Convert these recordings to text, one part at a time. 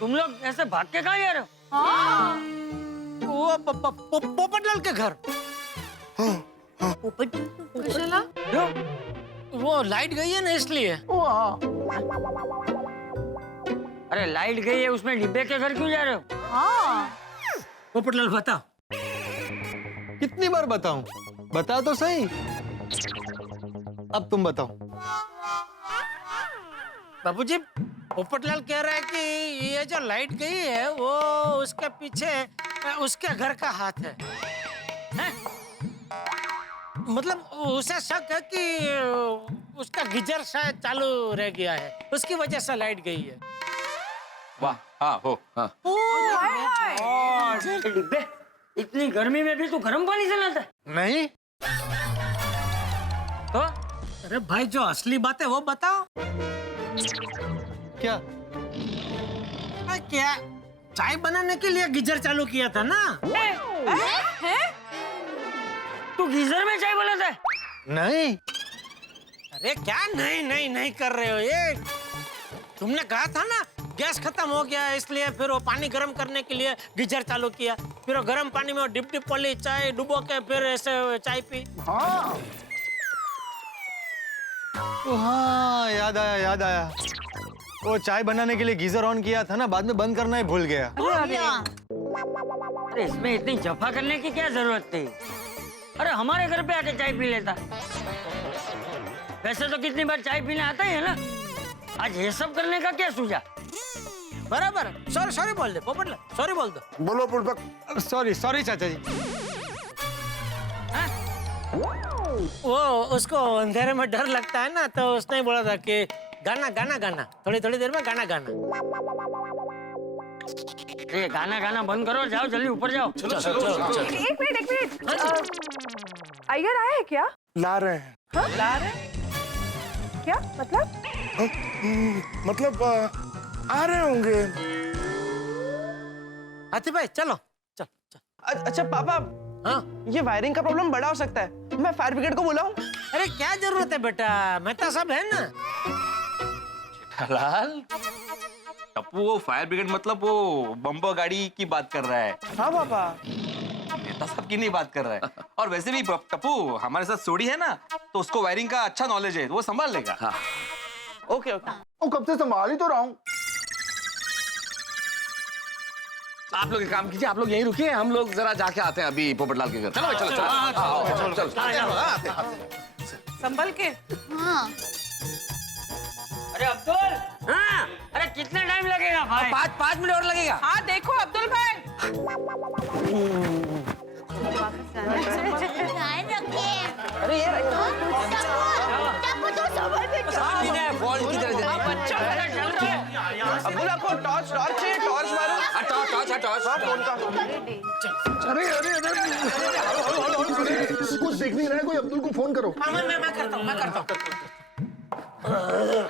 तुम लोग ऐसे भाग के कहाँ जा रहे हो? हाँ। वो पोपटलाल के घर। पोपट कुशला? क्यों? वो लाइट गई है ना इसलिए। अरे लाइट गई है, उसमें डिब्बे के घर क्यों जा रहे हो? हाँ। पोपटलाल बता। कितनी बार बताऊं? बता तो सही। अब तुम बताओ। बाबूजी, पोपटलाल कह रहा है कि ये जो लाइट गई है वो उसके पीछे उसके घर का हाथ है। हैं? मतलब उसे शक है कि उसका गीजर शायद चालू रह गया है, उसकी वजह से लाइट गई है। वाह, हाँ हो, हाँ। डिब्बे, इतनी गर्मी में भी तू गर्म पानी से नहाता है? नहीं। तो अरे भाई, जो असली बात है वो बताओ। क्या? क्या चाय बनाने के लिए गीजर चालू किया था ना? तू गीजर में चाय बनाता है? नहीं। अरे क्या नहीं नहीं नहीं कर रहे हो? ये तुमने कहा था ना गैस खत्म हो गया है, इसलिए फिर वो पानी गर्म करने के लिए गीजर चालू किया। फिर वो गर्म पानी में डिप डिप वाली चाय डुबो के फिर ऐसे चाय पी। ओ हाँ, याद आया। वो चाय बनाने के लिए गीजर ऑन किया था ना, बाद में बंद करना ही भूल गया। अरे इसमें इतनी जफा करने की क्या जरूरत थी? अरे हमारे घर पे आके चाय पी लेता। वैसे तो कितनी बार चाय पीने आता ही है ना, आज ये सब करने का क्या सूझा? बराबर। सॉरी बोल दे पोपटलाल, सॉरी बोल दो। बोलो पुष्पक। सॉरी चाचा जी। वो उसको अंधेरे में डर लगता है ना, तो उसने बोला था कि गाना थोड़ी देर में गाना। ये गाना बंद करो, जाओ जल्दी ऊपर जाओ। चलो। एक मिनट। अय्यर आया है क्या? ला रहे हैं। हाँ? ला रहे? क्या मतलब? मतलब आ रहे होंगे। हाथी भाई चलो चल। अच्छा पापा, हाँ? ये वायरिंग का प्रॉब्लम बड़ा हो सकता है, मैं फायर ब्रिगेड को बुलाऊं? अरे क्या जरूरत है बेटा, मेहता सब है ना। लाल, टप्पू वो फायर ब्रिगेड मतलब वो बम्पर गाड़ी की बात कर रहा है। हाँ पापा। नेता साहब की नहीं बात कर रहा है। और वैसे भी टप्पू हमारे साथ सोडी है ना, तो उसको वायरिंग का अच्छा नॉलेज है, वो संभाल लेगा। हाँ। ओके। वो कब से संभाल ही तो रहा हूँ। आप लोग एक काम कीजिए, आप लोग यहीं रुकिए, हम लोग जरा जाके आते हैं अभी पोपटलाल के घर। चलो भाई, चलो। संभल के। हाँ। अरे अब्दुल, हाँ? अरे कितना टाइम लगेगा भाई? 5 मिनट और लगेगा। हाँ देखो अब्दुल भाई। ध्यान रखिए। अरे ये बॉल की तरह अब्दुल, आपको टॉर्च चाहिए? टॉर्च मारो। टॉर्च। फोन का। अरे कुछ देख नहीं रहा है कोई, अब्दुल को फोन करो। मैं करता हूँ।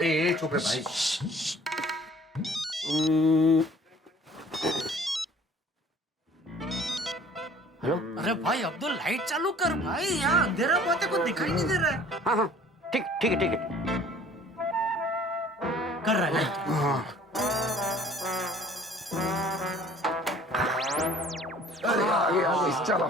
ए चुप रे भाई। हेलो। अरे भाई अब्दुल, लाइट चालू कर भाई, यहाँ अंधेरा बहुत है, कुछ दिखाई नहीं दे रहा है। हाँ ठीक है। कर रहा है। अरे आगे चलो।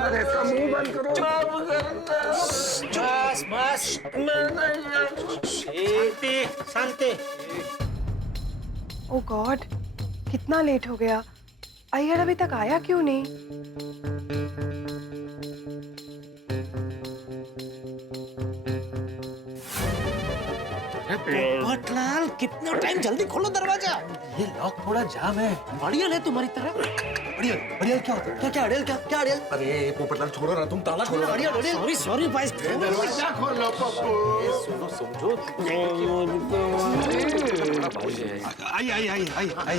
अरे इसका मुंह बंद करो। बस शांति। ओ गॉड, कितना लेट हो गया। अय्यर अभी तक आया क्यों नहीं? पोपटलाल, कितना टाइम, जल्दी खोलो दरवाजा। ये लॉक थोड़ा जाम है। अड़ियल है तुम्हारी तरह। अड़ियल क्या होता है? क्या अड़ियल? अरे पोपटलाल छोड़ो ना, तुम ताला खोलो। अड़ियल। सॉरी भाई। दरवाजा खोलो पप्पू। समझो। आई।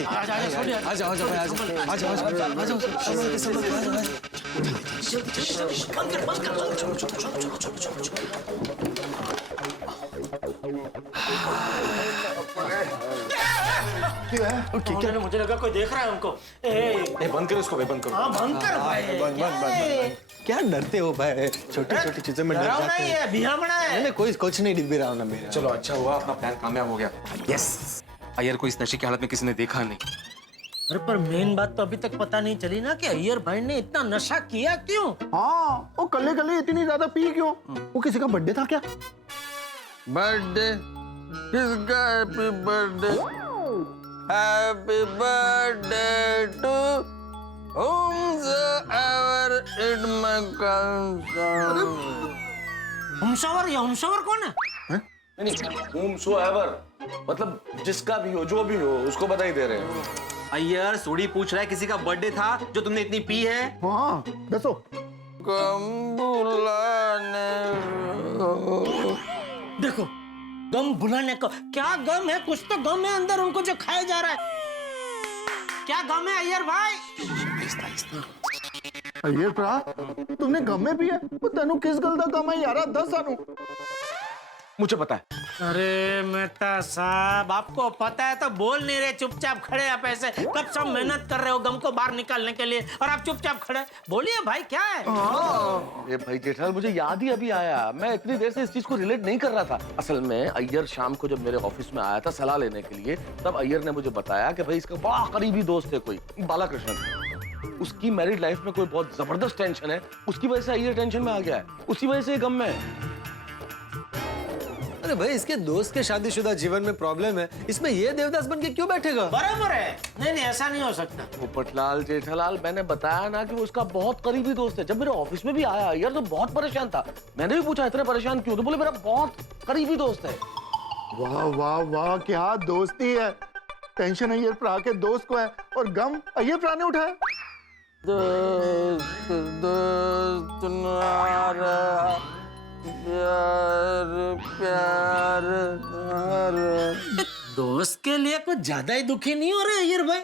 उन्होंने मुझे लगा कोई देख रहा है उनको। बंद करो इसको, बंद करो। हाँ बंद कर भाई। क्या डरते हो भाई? छोटी छोटी चीजों में डर डरावना जाते ही हैं। है, भियामड़ा है। नहीं कोई कुछ नहीं डिब्बी रहा ना मेरा। चलो अच्छा हुआ, अपना प्लान कामयाब हो गया। यस, अय्यर को इस नशे की हालत में किसी ने देखा नहीं। अरे पर मेन बात तो अभी तक पता नहीं चली ना कि अय्यर भाई ने इतना नशा किया क्यों? हाँ, वो कल्ले कल्ले इतनी ज्यादा पी क्यों? वो किसी का बर्थडे था क्या? बर्थडे किसका? Happy birthday, happy birthday to whomsoever it may concern। Whomsoever, या हुमशवर कौन है? नहीं whomsoever मतलब जिसका भी हो, जो भी हो, उसको बधाई दे रहे हैं। अय्यर सोडी पूछ रहा है किसी का बर्थडे था जो तुमने इतनी पी है? हाँ, दसो। गम बुलाने देखो, गम भुलाने को क्या गम है? कुछ तो गम है अंदर उनको जो खाया जा रहा है। क्या गम है अय्यर भाई? अय्यर भरा, तुमने गम में पिया? वो तनु किस गल दा गम है यार? दस सानू। मुझे पता है। अरे मेहता साहब, आपको पता है तो बोल नहीं रहे, चुपचाप खड़े आप ऐसे। कब सब मेहनत कर रहे हो गम को बाहर निकालने के लिए और आप चुपचाप खड़े। बोलिए भाई क्या है? ये भाई जेठालाल, मुझे याद ही अभी आया। मैं इतनी देर से इस चीज को रिलेट नहीं कर रहा था। असल में अय्यर शाम को जब मेरे ऑफिस में आया था सलाह लेने के लिए, तब अय्यर ने मुझे बताया कि भाई इसका बड़ा करीबी दोस्त है कोई, बालाकृष्णन। उसकी मैरिड लाइफ में कोई बहुत जबरदस्त टेंशन है, उसकी वजह से अय्यर टेंशन में आ गया है, उसी वजह से ये गम में है। अरे भाई इसके दोस्त के शादीशुदा जीवन में प्रॉब्लम है, इसमें ये देवदास बन के क्यों बैठेगा? बराबर है। नहीं नहीं, ऐसा नहीं हो सकता। पोपटलाल जेठालाल, मैंने बताया ना कि वो उसका बहुत करीबी दोस्त है। जब मेरे ऑफिस में भी आया यार तो बहुत परेशान था। मैंने भी पूछा इतने परेशान क्यों, तो बोले मेरा बहुत करीबी दोस्त है। वाह वाह वाह, क्या दोस्ती है। टेंशन अय्यर भरा के दोस्त को है और गम अय्यर भरा ने उठाया। दोस्त दोस्त नारा प्यार प्यार प्यार। दोस्त के लिए कुछ ज्यादा ही दुखी नहीं हो रहे अय्यर भाई?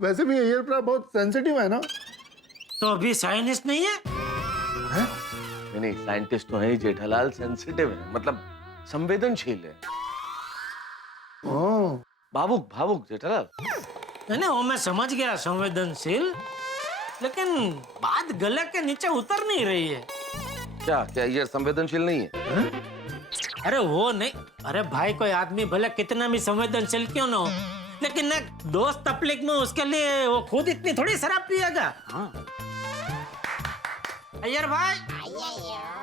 वैसे भी अय्यर भरा बहुत सेंसिटिव है ना। तो अभी साइंटिस्ट नहीं है? नहीं, साइंटिस्ट तो है ही जेठालाल, सेंसिटिव है, मतलब संवेदनशील है। भावुक भावुक जेठालाल। नहीं, वो मैं समझ गया, संवेदनशील, लेकिन बात गले के नीचे उतर नहीं रही है। क्या क्या ये संवेदनशील नहीं है? अरे वो नहीं, अरे भाई कोई आदमी भले कितना भी संवेदनशील क्यों ना हो, लेकिन एक दोस्त तकलीफ में उसके लिए वो खुद इतनी थोड़ी शराब पिएगा। अय्यर भाई,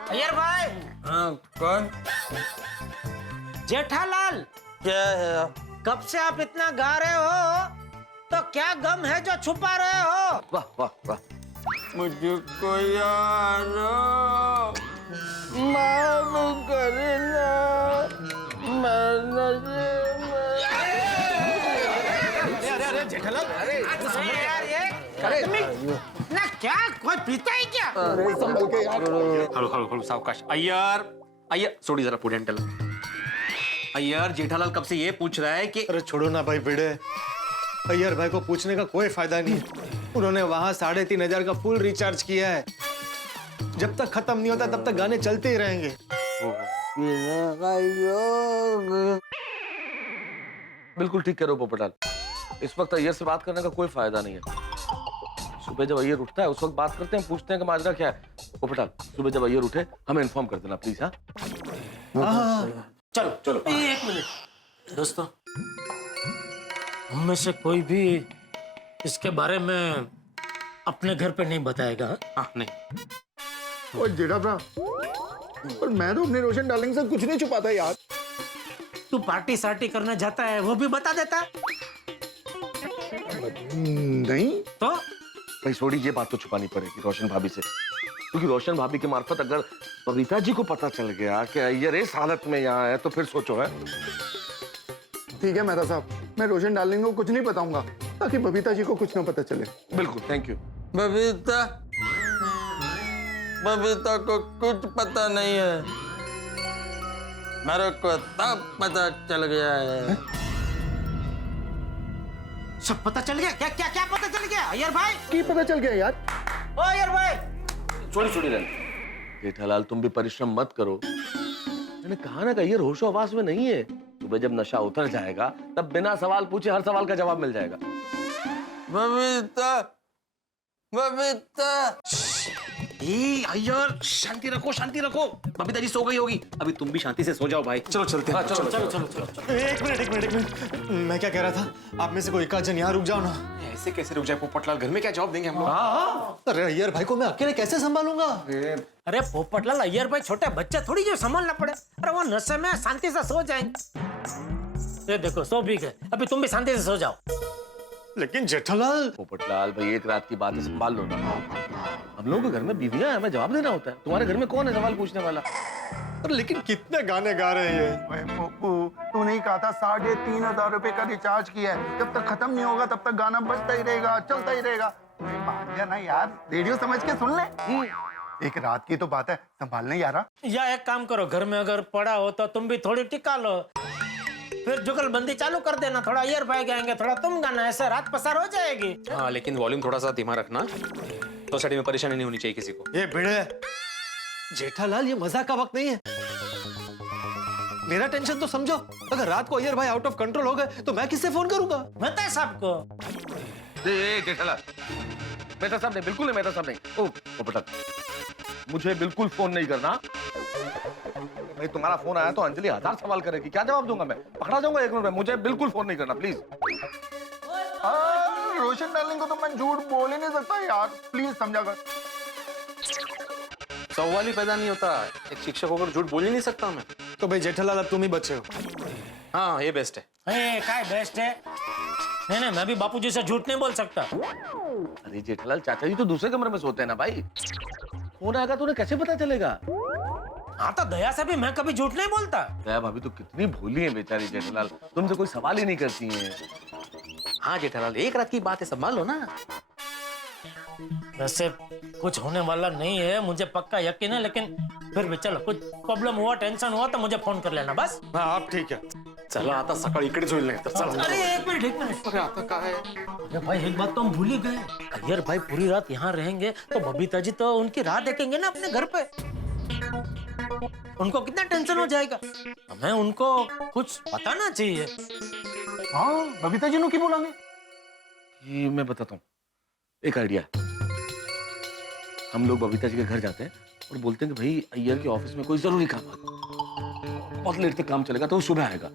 अय्यर भाई। हाँ कौन? जेठालाल, क्या है? कब से आप इतना गा रहे हो, तो क्या गम है जो छुपा रहे हो? वाह वाह वाह। मुझको यारो माफ करना, मैं नशे में। अरे यार ये ना, क्या कोई पीता है क्या? संभल के यार। हळू सावकाश। अय्यर, अय्यर सोडी जरा पुढे चल। अय्यर, जेठालाल कब से ये पूछ रहा है कि अरे छोड़ो ना भाई भिड़े, अय्यर भाई को पूछने का कोई फायदा नहीं। उन्होंने वहां 3,500 का फुल रिचार्ज किया है। जब तक खत्म नहीं होता तब तक गाने चलते ही रहेंगे। बिल्कुल ठीक कह रहे हो पोपटलाल, इस वक्त अय्यर से बात करने का कोई फायदा नहीं है। सुबह जब अय्यर उठता है उस वक्त बात करते हैं, पूछते हैं कि माजरा क्या है। पोपटलाल, सुबह जब अय्यर उठे हमें इन्फॉर्म कर देना प्लीज। हाँ चलो चलो, एक मिनट दोस्तों, हम में से कोई भी इसके बारे में अपने घर पे नहीं बताएगा। हाँ नहीं, और जेठा भरा, और मैं तो अपने रोशन डार्लिंग से कुछ नहीं छुपाता यार। तू पार्टी सार्टी करने जाता है वो भी बता देता। नहीं तो भाई सोडी, ये बात तो छुपानी पड़ेगी रोशन भाभी से, क्योंकि रोशन भाभी के मार्फत अगर बबीता जी को पता चल गया कि अय्यर इस हालत में यहाँ है तो फिर सोचो है। ठीक है मेहता साहब, मैं रोशन डार्लिंग को कुछ नहीं बताऊंगा ताकि बबीता जी को कुछ ना पता चले। बिल्कुल, थैंक यू। बबीता, बबीता को कुछ पता नहीं है, मेरे को तब पता चल गया है। सब पता चल गया? क्या क्या क्या पता चल गया अय्यर भाई? की पता चल गया यार? ओ अय्यर भाई, छोड़ी रहने। जेठालाल तुम भी परिश्रम मत करो, मैंने कहा ना कि अय्यर होशो आवाज में नहीं है। सुबह जब नशा उतर जाएगा तब बिना सवाल पूछे हर सवाल का जवाब मिल जाएगा। बबीता, बबीता। अय्यर शांति रखो, शांति रखो। बबीता जी सो गई होगी, अभी तुम भी शांति से सो जाओ भाई। चलो चलते हैं। चलो चलो चलो चलो। एक मिनट। मैं क्या कह रहा था, आप में से कोई एक आध जन यहाँ रुक जाओ ना। ऐसे कैसे रुक जाए पोपटलाल, घर में क्या जवाब देंगे हम लोग? अरे अय्यर भाई को मैं अकेले कैसे संभालूंगा? अरे पोपटलाल, अय्यर भाई छोटे बच्चे थोड़ी जो संभालना पड़े। अरे वो नशे में शांति से सो जाएंगे। ये देखो सो भी गए, अभी तुम भी शांति से सो जाओ। लेकिन जेठालाल। पोपटलाल भाई, एक रात की बात है, संभाल लो ना। हम लोगों के घर में बीवियां हैं, हमें जवाब देना होता है। तुम्हारे घर में कौन है सवाल पूछने वाला? अरे लेकिन कितने गाने गा रहे हैं ये। पप्पू, तूने ही कहा था 3,500 रुपए का रिचार्ज किया है, जब तक खत्म नहीं होगा तब तक गाना बजता ही रहेगा, चलता ही रहेगा। मान जा ना यार, रेडियो समझ के सुन ले। एक रात की तो बात है, संभालने यारा। या एक काम करो, घर में अगर पड़ा हो तो तुम भी थोड़ी टिका लो, फिर जुगलबंदी चालू कर देना। थोड़ा अय्यर भाई गाएंगे, थोड़ा तुम गाना, ऐसे रात पसार हो जाएगी। हाँ, लेकिन वॉल्यूम थोड़ा सा धीमा रखना, सोसाइटी में परेशानी नहीं होनी चाहिए किसी को। ये भिड़े जेठालाल, ये मजाक का वक्त नहीं है। मेरा टेंशन तो समझो। अगर रात को अय्यर भाई आउट ऑफ कंट्रोल हो गए तो मैं किससे फोन करूंगा? बता सबको। जेठालाल, मेहता साहब नहीं, बिल्कुल नहीं मेहता साहब नहीं। ओ पोपटलाल, मुझे बिल्कुल फोन नहीं करना भाई। तुम्हारा फोन आया तो अंजलि 1000 सवाल करेगी, क्या जवाब दूंगा मैं? पकड़ा जाऊंगा 1 मिनट में। मुझे बिल्कुल फोन नहीं करना प्लीज। रोशन डार्लिंग को तो मैं झूठ बोल ही नहीं सकता यार, प्लीज समझा कर। सवाल ही पैदा नहीं होता। एक शिक्षक होकर झूठ बोल ही नहीं सकता मैं। तो भाई जेठालाल, अब तुम ही बचे हो। हाँ, ये बेस्ट है। काय बेस्ट है? नहीं, मैं भी बापूजी से झूठ नहीं बोल सकता। अरे जेठालाल, चाचा जी तो दूसरे कमरे में सोते हैं ना भाई। फोन आएगा तो उन्हें कैसे पता चलेगा? हाँ तो दया से भी मैं कभी झूठ नहीं बोलता। दया भाभी तो कितनी भोली है बेचारी जेठालाल, तुमसे कोई सवाल ही नहीं करती हैं। हाँ जेठालाल, एक रात की बात है, संभाल लो ना। वैसे कुछ होने वाला नहीं है, मुझे पक्का यकीन है, लेकिन फिर भी चलो, कुछ प्रॉब्लम हुआ, टेंशन हुआ तो मुझे फोन कर लेना बस। हाँ, आप ठीक है। चला आता सकाळी इकडेच होईल नाही तर चला। अरे एक मिनट। अरे आता काय? अरे भाई, एक बात तो हम भूल ही गए। अय्यर भाई पूरी रात यहाँ रहेंगे तो बबीता जी तो उनकी राह देखेंगे ना अपने घर पे। उनको कितना टेंशन हो जाएगा। हमें उनको कुछ बताना चाहिए। हाँ, बबीता जी नु की बोलेंगे? ये मैं बताता हूँ, एक आइडिया। हम लोग बबीता जी के घर जाते हैं और बोलते हैं कि भाई अय्यर के ऑफिस में कोई जरूरी काम है, बहुत लेट तक काम चलेगा तो वो सुबह आएगा,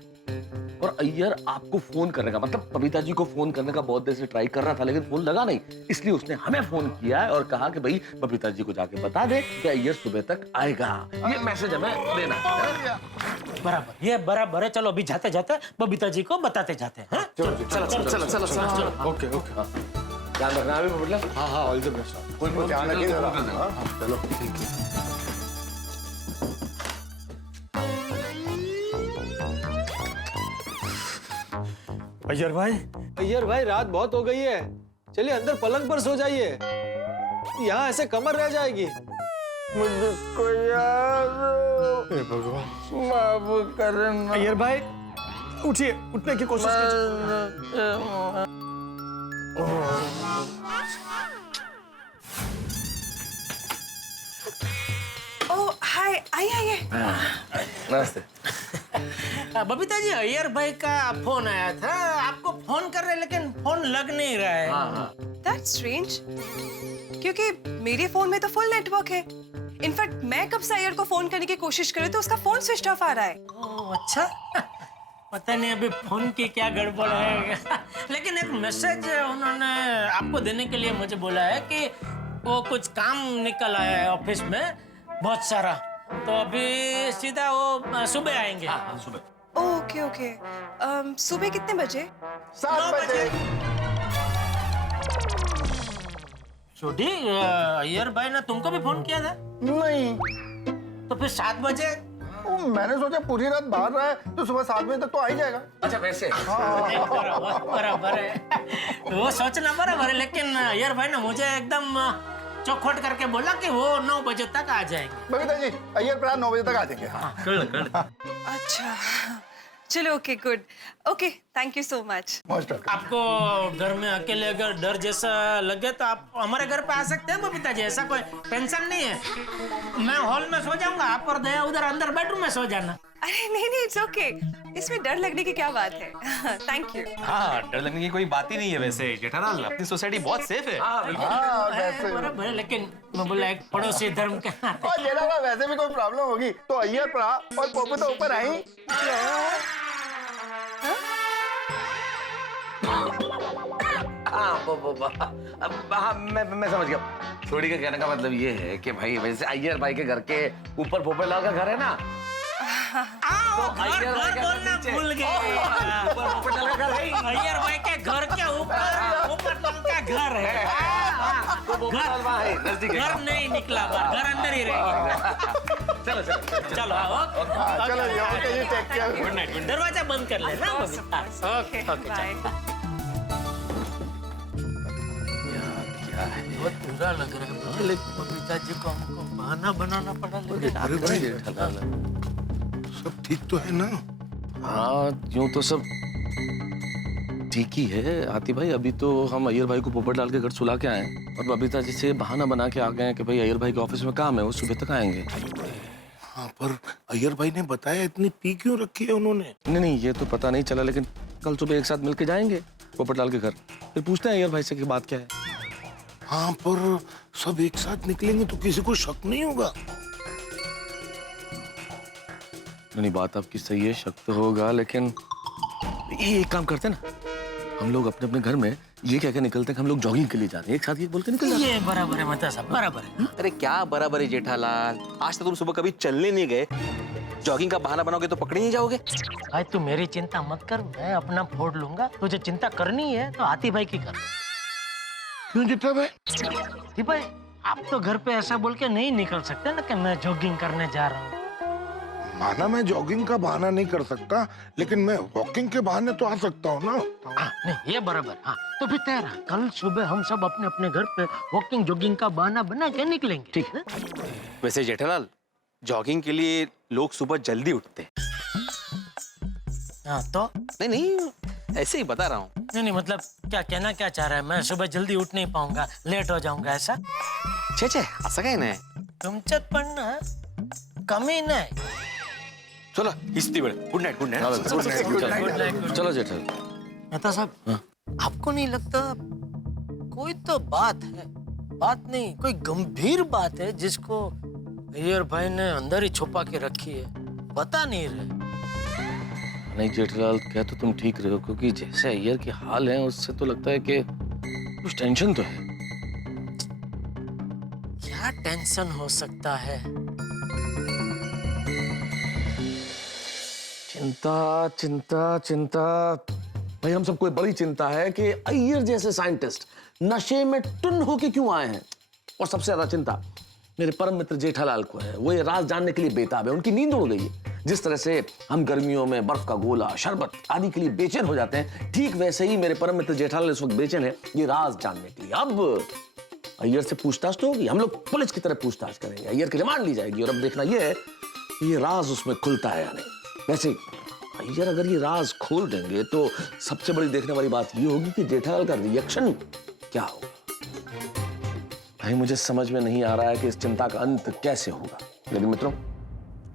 और अय्यर आपको फोन करेगा। मतलब बबीता जी को फोन करने का बहुत देर से ट्राई कर रहा था लेकिन फोन लगा नहीं, इसलिए उसने हमें फोन किया है और कहा कि भाई बबीता जी को जाके बता दे कि अय्यर सुबह तक आएगा। ये मैसेज हमें देना है। बराबर, ये बराबर है। चलो अभी जाते जाते बबीता जी को बताते जाते हैं। चला। ओके। ध्यान रखना अभी पोपटलाल। हाँ, ऑल द बेस्ट। कोई ध्यान रखिए जरा। हाँ, चलो ठीक है। अय्यर भाई, रात बहुत हो गई है, चलिए अंदर पलंग पर सो जाइए। यहाँ ऐसे कमर रह जाएगी। मुझको यार हे भगवान, माफ करना। अय्यर भाई उठिए, उठने की कोशिश कीजिए। ओह हाय, आइए। नमस्ते। बबीता जी, अय्यर भाई का फोन आया था, आपको फोन कर रहे लेकिन फोन लग नहीं रहा है। That's strange, क्योंकि मेरे फोन में तो फुल नेटवर्क है। इनफैक्ट मैं कब से अय्यर को फोन करने की कोशिश कर रही तो उसका फोन स्विच ऑफ आ रहा है। ओह अच्छा, पता नहीं अभी फोन की क्या गड़बड़ है। लेकिन एक मैसेज उन्होंने आपको देने के लिए मुझे बोला है कि वो कुछ काम निकल आया है ऑफिस में बहुत सारा, तो अभी सीधा वो सुबह आएंगे। सुबह ओके। सुबह कितने बजे? 7 बजे। छोटी, अय्यर भाई ने तुमको भी फोन किया था? नहीं, तो फिर 7 बजे? मैंने सोचा पूरी रात बाहर रहा है तो सुबह 7 बजे तक तो आ ही जाएगा। अच्छा वैसे बराबर है, वो सोचना बराबर है, लेकिन अय्यर भाई ने मुझे एकदम चौखट करके बोला कि वो 9 बजे तक आ जाएंगे। बबीता जी, अय्यर प्राय 9 बजे तक आ जाएंगे। अच्छा, चलो okay, good. Okay, thank you so much. Most welcome. आपको घर में अकेले अगर डर जैसा लगे तो आप हमारे घर पे आ सकते हैं बबीता जी, ऐसा कोई टेंशन नहीं है। मैं हॉल में सो जाऊंगा, आप और दया उधर अंदर बेडरूम में सो जाना। अरे नहीं इट्स ओके, इसमें डर लगने की क्या बात है। Thank you. हाँ, डर लगने की कोई बात ही नहीं है वैसे जेठालाल, अपनी सोसाइटी बहुत सेफ है। हाँ वैसे बराबर है, लेकिन मैं बोला एक पड़ोसी धर्म के और जेठालाल वैसे भी कोई प्रॉब्लम होगी तो अय्यर पड़ा और पोपू तो ऊपर आई। हाँ, मैं समझ गया। छोड़ी के कहने का मतलब ये है कि भाई वैसे अय्यर भाई के घर के ऊपर पोपटलाल का घर है ना, तो अय्यर भाई का घर नीचे। भूल गए। ऊपर पोपटलाल का घर है। अय्यर भाई के घर के ऊपर पोपटलाल का घर है। तो पोपटलाल वहाँ है, नजदीक है। घर नहीं निकला बाहर, घर अंदर ही रहेगा। चलो चलो चलो आओ। चलो ये ओके जी, टेक केयर। Good night. दरवाजा बंद कर लेना। Okay bye. बहुत बुरा लग रहा है, लेकिन बबीता जी को हमको बहाना बनाना पड़ा। अरे भाई जेठालाल, सब ठीक तो है ना? हाँ यूं तो सब ठीक ही है आती भाई। अभी तो हम अय्यर भाई को पोपटलाल के घर सुला के आए और बबीता जी से बहाना बना के आ गए कि भाई अय्यर भाई के ऑफिस में काम है, वो सुबह तक आएंगे। हाँ, पर अय्यर भाई ने बताया इतनी पी क्यों रखी है उन्होंने? नहीं ये तो पता नहीं चला, लेकिन कल सुबह एक साथ मिलके जाएंगे पोपटलाल के घर, फिर पूछते हैं अय्यर भाई से कि बात क्या है। हाँ, पर सब एक साथ निकलेंगे तो किसी को शक नहीं होगा? नहीं बात आपकी सही है, शक तो होगा, लेकिन ये एक काम करते हैं ना, हम लोग अपने अपने घर में ये कह के निकलते हैं कि हम लोग जॉगिंग के लिए जा रहे हैं, एक साथ ये बोल के निकल जाते हैं। ये बराबर है मता साहब, बराबर है। अरे क्या बराबर है जेठालाल, आज तक तुम सुबह कभी चलने नहीं गए, जॉगिंग का बहाना बनाओगे तो पकड़े नहीं जाओगे। भाई तू मेरी चिंता मत कर, मैं अपना फोड़ लूंगा। तुझे चिंता करनी है तो आती भाई की कर। क्यों जेठा भाई? आती भाई आप तो घर पे ऐसा बोल के नहीं निकल सकते ना कि मैं जॉगिंग करने जा रहा हूँ। माना मैं जॉगिंग का बहाना नहीं कर सकता, लेकिन मैं वॉकिंग के बहाने तो आ सकता हूँ ना। हाँ, नहीं ये बराबर। हाँ तो फिर तैयार है, कल सुबह हम सब अपने अपने घर पे वॉकिंग जॉगिंग का बहाना बना के निकलेंगे। ठीक है। वैसे जेठालाल, जॉगिंग के लिए लोग सुबह जल्दी उठते हैं। हाँ तो नहीं ऐसे ही बता रहा हूँ। नहीं मतलब क्या कहना क्या चाह रहा है, मैं सुबह जल्दी उठ नहीं पाऊंगा, लेट हो जाऊंगा ऐसा? छे असं काय नाही। तुमच्यात पण ना कमी नाही। चलो हिस्ती वेळ। Good night good night. चलो जेठालाल। मेहता साहब, आपको नहीं लगता कोई तो बात है, बात नहीं कोई गंभीर बात है जिसको अय्यर भाई ने अंदर ही छुपा के रखी है, बता नहीं रहे? नहीं जेठालाल, कह तो तुम ठीक रहे हो, क्योंकि जैसे अय्यर के हाल हैं उससे तो लगता है कि कुछ टेंशन तो है। क्या टेंशन हो सकता है? चिंता चिंता चिंता भाई, हम सबको बड़ी चिंता है कि अय्यर जैसे साइंटिस्ट नशे में टुन होके क्यों आए हैं। और सबसे ज्यादा चिंता मेरे परम मित्र जेठालाल को है, वो ये राज जानने के लिए बेताब है, उनकी नींद उड़ गई है। जिस तरह से हम गर्मियों में बर्फ का गोला, शरबत आदि के लिए बेचैन हो जाते हैं, ठीक वैसे ही मेरे परम मित्र जेठालाल इस वक्त बेचैन है ये राज जानने के लिए। अब अय्यर से पूछताछ तो होगी, हम लोग पुलिस की तरह पूछताछ करेंगे, अय्यर की रिमांड ली जाएगी, और अब देखना यह है कि ये राज उसमें खुलता है या नहीं। वैसे अय्यर अगर ये राज खोल देंगे तो सबसे बड़ी देखने वाली बात ये होगी कि जेठालाल का रिएक्शन क्या होगा। भाई मुझे समझ में नहीं आ रहा है कि इस चिंता का अंत कैसे होगा, लेकिन मित्रों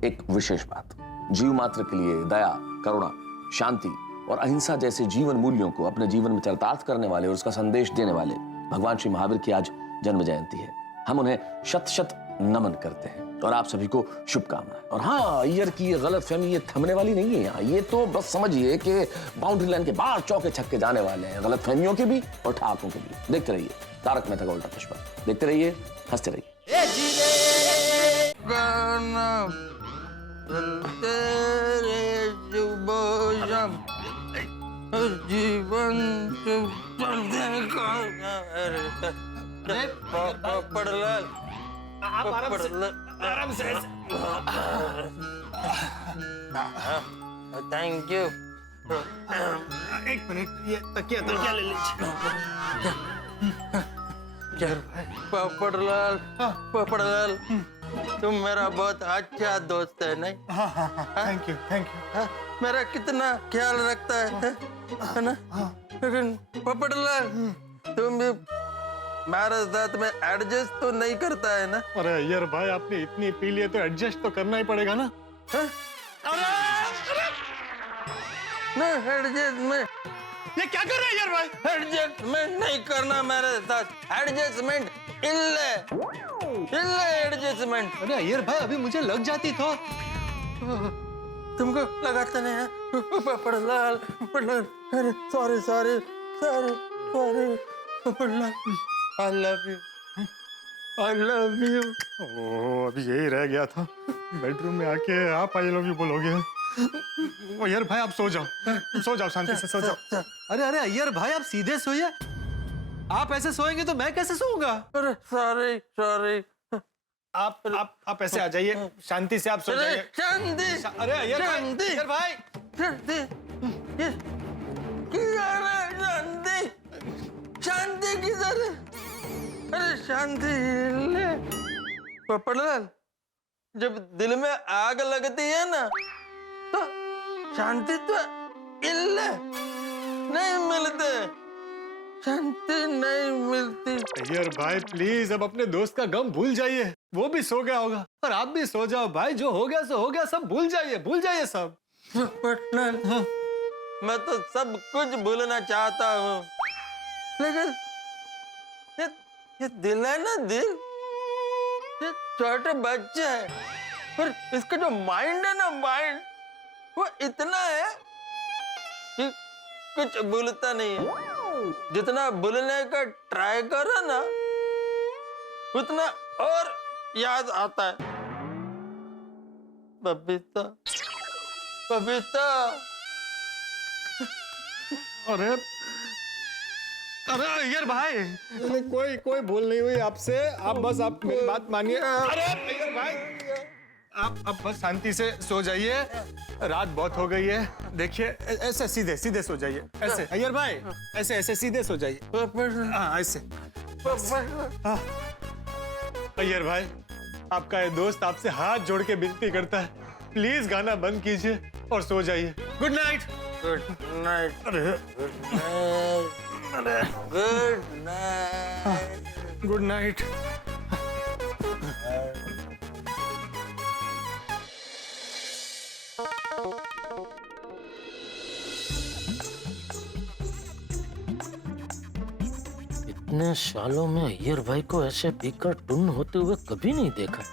एक विशेष बात, जीव मात्र के लिए दया, करुणा, शांति और अहिंसा जैसे जीवन मूल्यों को अपने जीवन में चरितार्थ करने वाले और उसका संदेश देने वाले भगवान श्री महावीर की आज जन्म जयंती है। हम उन्हें शत शत नमन करते हैं और आप सभी को शुभकामनाएं। और हाँ, अय्यर की ये गलत फहमी ये थमने वाली नहीं है यहाँ, ये तो बस समझिए कि बाउंड्री लाइन के बाहर चौके छक्के जाने वाले हैं, गलत फहमियों के भी और ठहाकों के भी। देखते रहिए तारक मेहता का उल्टा चश्मा, देखते रहिए, हंसते रहिए। जीवन थैंक यू। एक मिनट, ये तकिया ले लीजिए। पोपटलाल, तुम मेरा बहुत अच्छा दोस्त है नहीं? Thank you. मेरा कितना ख्याल रखता है ना? लेकिन पोपटलाल, तुम भी मेरे साथ में एडजस्ट तो नहीं करता है ना? अरे अय्यर भाई, आपने इतनी पी लिए तो एडजस्ट तो करना ही पड़ेगा ना। अरे एडजस्टमेंट ये क्या कर रहे हैं यार भाई? एडजस्टमेंट नहीं करना मेरे साथ। एडजस्टमेंट इल्ले इल्ले एडजस्टमेंट। अरे अय्यर भाई अभी मुझे लग जाती तो। तुमको लगाता नहीं है? पपड़लाल पपड़लाल, अरे sorry sorry sorry sorry Papadlal, I love you I love you. ओ अभी यही रह गया था, बेडरूम में आके आप आई लव यू बोलोगे। ओ अय्यर भाई आप सो जाओ शांति से सो जाओ। अरे अरे अय्यर भाई आप सीधे सोइए, आप ऐसे सोएंगे तो मैं कैसे सोऊंगा? अरे सॉरी सॉरी। आप ऐसे आ जाइए, शांति से आप सो जाइए। शांति। अरे अय्यर भाई, शांति। अय्यर भाई शांति किधर है? शांति शांति किधर है? अरे शांति ले। पपड़लाल, जब दिल में आग लगती है ना तो शांति तो इल्ले नहीं मिलते, शांति नहीं मिलती। अय्यर भाई प्लीज अब अपने दोस्त का गम भूल जाइए, वो भी सो गया होगा और आप भी सो जाओ भाई, जो हो गया सो हो गया, सब भूल जाइए सब। पपड़लाल, मैं तो सब कुछ भूलना चाहता हूँ, लेकिन ये दिल है ना, दिल ये छोटे बच्चे है और इसका जो माइंड है ना, माइंड वो इतना है कि कुछ भूलता नहीं है। जितना भूलने का ट्राई करो ना उतना और याद आता है। बबीता बबीता। अरे अरे अय्यर भाई कोई भूल नहीं हुई आपसे, आप बस आप मेरी बात मानिए। अरे अय्यर भाई आप बस शांति से सो जाइए, रात बहुत हो गई है। देखिए ऐसे सीधे सो जाइए, ऐसे अय्यर भाई ऐसे सीधे सो जाइए। हाँ ऐसे। हाँ। अय्यर भाई आपका ये दोस्त आपसे हाथ जोड़ के विनती करता है, प्लीज गाना बंद कीजिए और सो जाइए। Good night. Good night. अरे गुड नाइट। Good night. इतने सालों में अय्यर भाई को ऐसे पीकर टुन होते हुए कभी नहीं देखा।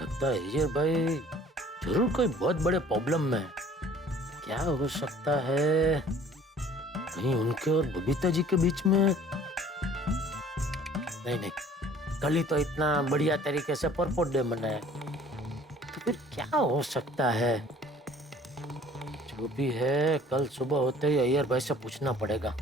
लगता है अय्यर भाई जरूर कोई बहुत बड़े प्रॉब्लम में है। क्या हो सकता है? कहीं उनके और बबीता जी के बीच में? नहीं, कल ही तो इतना बढ़िया तरीके से परपोट डे मनाया, तो फिर क्या हो सकता है? जो भी है कल सुबह होते ही अय्यर भाई से पूछना पड़ेगा।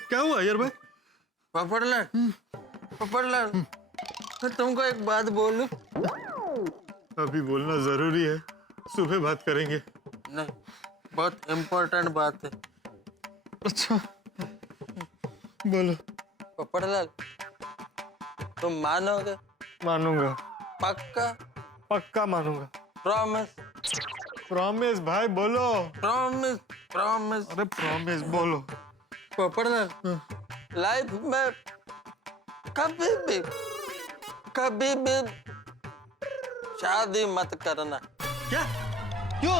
क्या हुआ अय्यर भाई? पपड़लाल पपड़लाल, मैं तुमको एक बात बोलूं? अभी बोलना जरूरी है, सुबह बात करेंगे। नहीं, बहुत इम्पोर्टेंट बात है। अच्छा बोलो। पपड़लाल, तुम मानोगे? मानूंगा, पक्का मानूंगा। प्रॉमिस? प्रॉमिस भाई बोलो। Promise promise. अरे प्रॉमिस बोलो। पपड़लाल, लाइफ में कभी भी शादी मत करना। क्या? क्यों?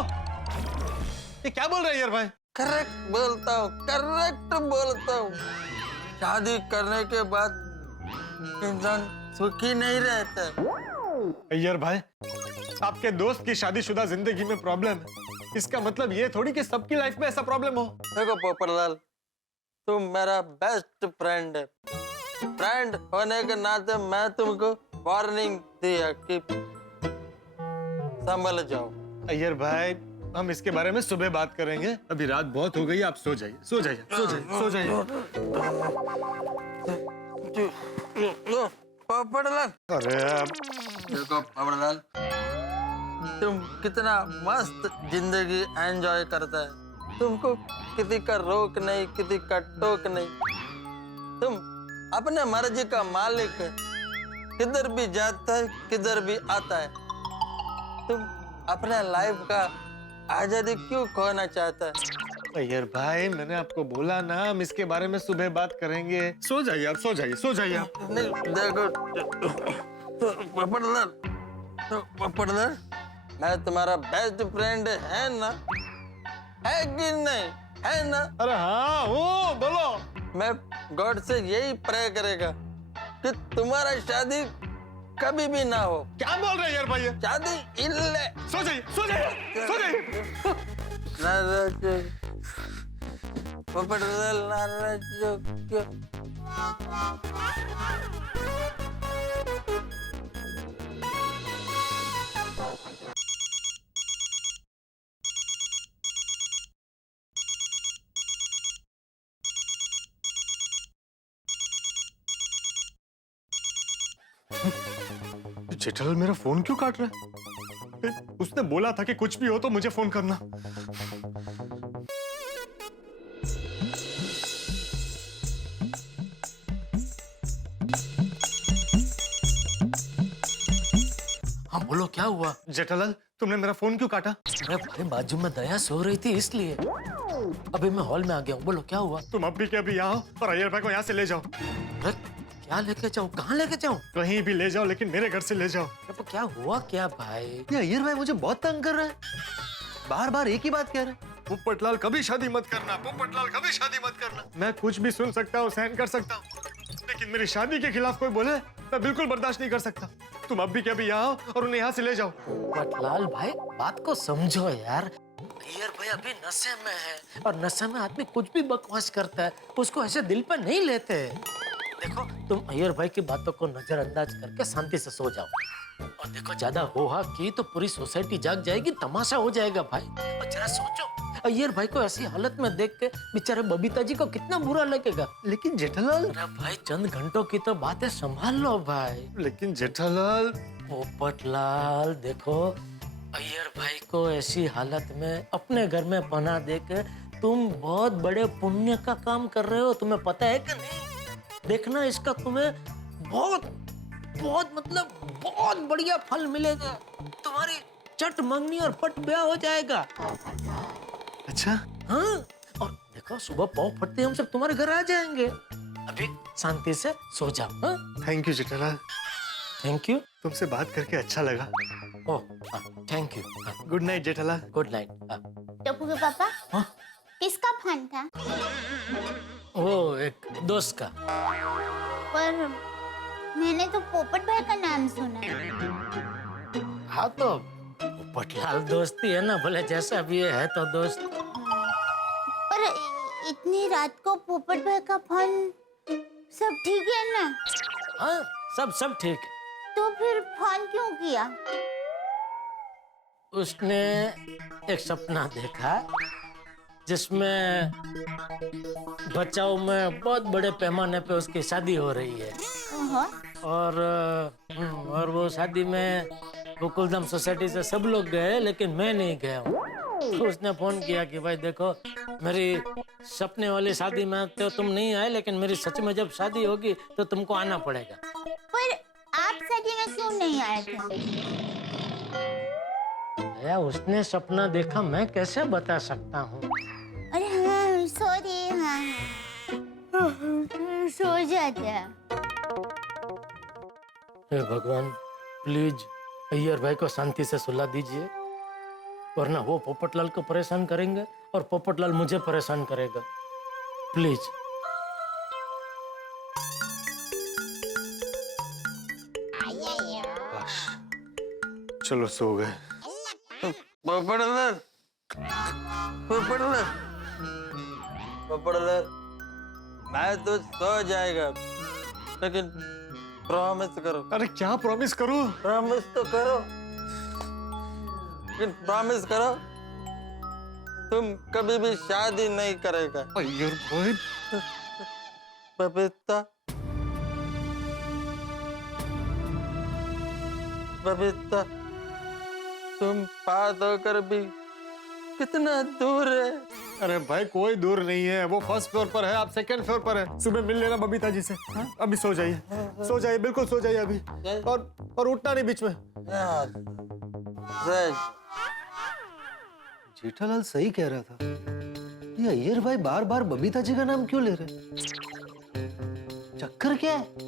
ये क्या बोल रहे हैं यार भाई? करेक्ट बोलता हूँ, करेक्ट बोलता हूँ। शादी करने के बाद इंसान सुखी नहीं रहता। अय्यर भाई आपके दोस्त की शादीशुदा जिंदगी में प्रॉब्लम है, इसका मतलब ये थोड़ी कि सबकी लाइफ में ऐसा प्रॉब्लम हो। देखो पोपटलाल, तुम मेरा बेस्ट फ्रेंड है। फ्रेंड होने के नाते मैं तुमको वार्निंग दिया कि संभल जाओ। अय्यर भाई हम इसके बारे में सुबह बात करेंगे, अभी रात बहुत हो गई, आप सो जाइए। पोपटलाल, अरे देखो पोपटलाल, तुम कितना मस्त जिंदगी एंजॉय करता है। तुमको किसी का रोक नहीं, किसी का टोक नहीं। तुम अपने मर्जी का मालिक है। किधर भी जाता है, किधर भी आता है। तुम अपना लाइफ का आजादी क्यों खोना चाहता है? अय्यर भाई, मैंने आपको बोला ना, हम इसके बारे में सुबह बात करेंगे। सो जाइए आप, सो जाइए, सो जाइए आप। नहीं देखो पोपटलाल, मैं तुम्हारा बेस्ट फ्रेंड है ना, है कि नहीं, है ना? अरे हाँ, वो बोलो। मैं गॉड से यही प्रे करेगा कि तुम्हारा शादी कभी भी ना हो। क्या बोल रहे हैं यार भाई? शादी इल्ले। सो जाइए, सो जाइए, सो जाइए। नाराज पोपटलाल, नाराज क्यों? जेठालाल मेरा फोन क्यों काट रहा है? उसने बोला था कि कुछ भी हो तो मुझे फोन करना। हाँ बोलो, क्या हुआ? जेठालाल, तुमने मेरा फोन क्यों काटा? अरे भाई, बाजू में दया सो रही थी इसलिए। अभी मैं हॉल में आ गया हूँ, बोलो क्या हुआ? तुम अभी के अभी यहाँ आओ और अय्यर भाई को यहाँ से ले जाओ। अरे क्या लेके जाऊँ, कहाँ लेके जाऊँ? कहीं भी ले जाओ, लेकिन मेरे घर से ले जाओ। अरे क्या हुआ क्या भाई? ये अय्यर भाई मुझे बहुत तंग कर रहा है, बार बार एक ही बात कह रहे हैं। पोपटलाल कभी शादी मत करना, पोपटलाल कभी शादी मत करना। मैं कुछ भी सुन सकता हूँ, सहन कर सकता हूँ, लेकिन मेरी शादी के खिलाफ कोई बोले मैं बिल्कुल बर्दाश्त नहीं कर सकता। तुम अभी के अभी यहाँ आओ और उन्हें यहाँ से ले जाओ। पोपटलाल भाई, बात को समझो यार। अय्यर भाई अभी नशे में है, और नशे में आदमी कुछ भी बकवास करता है, उसको ऐसे दिल पर नहीं लेते। देखो, तुम अय्यर भाई की बातों को नजरअंदाज करके शांति से सो जाओ। और देखो, ज्यादा होहा की तो पूरी सोसाइटी जाग जाएगी, तमाशा हो जाएगा भाई। और जरा सोचो, अय्यर भाई को ऐसी हालत में देख के बेचारे बबीता जी को कितना बुरा लगेगा। लेकिन जेठालाल। अरे भाई, चंद घंटों की तो बात है, संभाल लो भाई। लेकिन जेठालाल। पोपटलाल देखो, अय्यर भाई को ऐसी हालत में अपने घर में पनाह देके तुम बहुत बड़े पुण्य का काम कर रहे हो, तुम्हें पता है कि नहीं? देखना, इसका तुम्हें बहुत बहुत मतलब बहुत बढ़िया फल मिलेगा। तुम्हारी चट मंगनी और पट ब्याह हो जाएगा। अच्छा? हाँ, और देखो, सुबह पाँव फटते हम सब तुम्हारे घर आ जाएंगे। अभी शांति से सो जाओ। हाँ, thank you Jethalal. Thank you. तुमसे बात करके अच्छा लगा। Oh, thank you. Good night Jethalal. Good night. Tappu के पापा, हाँ? किसका फोन था? वो एक दोस्त का। पर मैंने तो पोपट भाई का नाम सुना। हाँ तो पोपटलाल दोस्ती है ना, भले जैसा भी है तो दोस्त। पर इतनी रात को पोपट भाई का फोन, सब ठीक है ना? हाँ, सब ठीक है। तो फिर फोन क्यों किया? उसने एक सपना देखा जिसमें बचाओ में बहुत बड़े पैमाने पे उसकी शादी हो रही है। और वो शादी में गोकुलधाम सोसाइटी से सब लोग गए, लेकिन मैं नहीं गया हूँ। तो उसने फोन किया कि भाई देखो, मेरी सपने वाली शादी में तो तुम नहीं आए, लेकिन मेरी सच में जब शादी होगी तो तुमको आना पड़ेगा। पर आप शादी में क्यों नहीं आए थे? उसने सपना देखा, मैं कैसे बता सकता हूँ? अरे हाँ, सॉरी। हाँ, सो जाते। हे भगवान, प्लीज अय्यर भाई को शांति से सुला दीजिए, वरना वो पोपटलाल को परेशान करेंगे और पोपटलाल मुझे परेशान करेगा। प्लीज। चलो सो गए। पोपटलाल, पोपटलाल, पोपटलाल, मैं तो सो जाएगा, लेकिन प्रॉमिस करो। अरे क्या प्रॉमिस करूं? प्रॉमिस तो करो, लेकिन प्रॉमिस करो तुम कभी भी शादी नहीं करेगा। अय्यर भाई। बबीता, बबीता, तुम बात होकर भी कितना दूर है? अरे भाई कोई दूर नहीं है, वो फर्स्ट फ्लोर पर है, आप सेकंड फ्लोर पर है। सुबह मिल लेना बबीता जी से। अभी सो जाइए, बिल्कुल सो जाइए अभी। और उठना नहीं बीच में। यार, सच जेठालाल सही कह रहा था। ये अय्यर भाई बार बार बबीता जी का नाम क्यों ले रहे? चक्कर क्या है?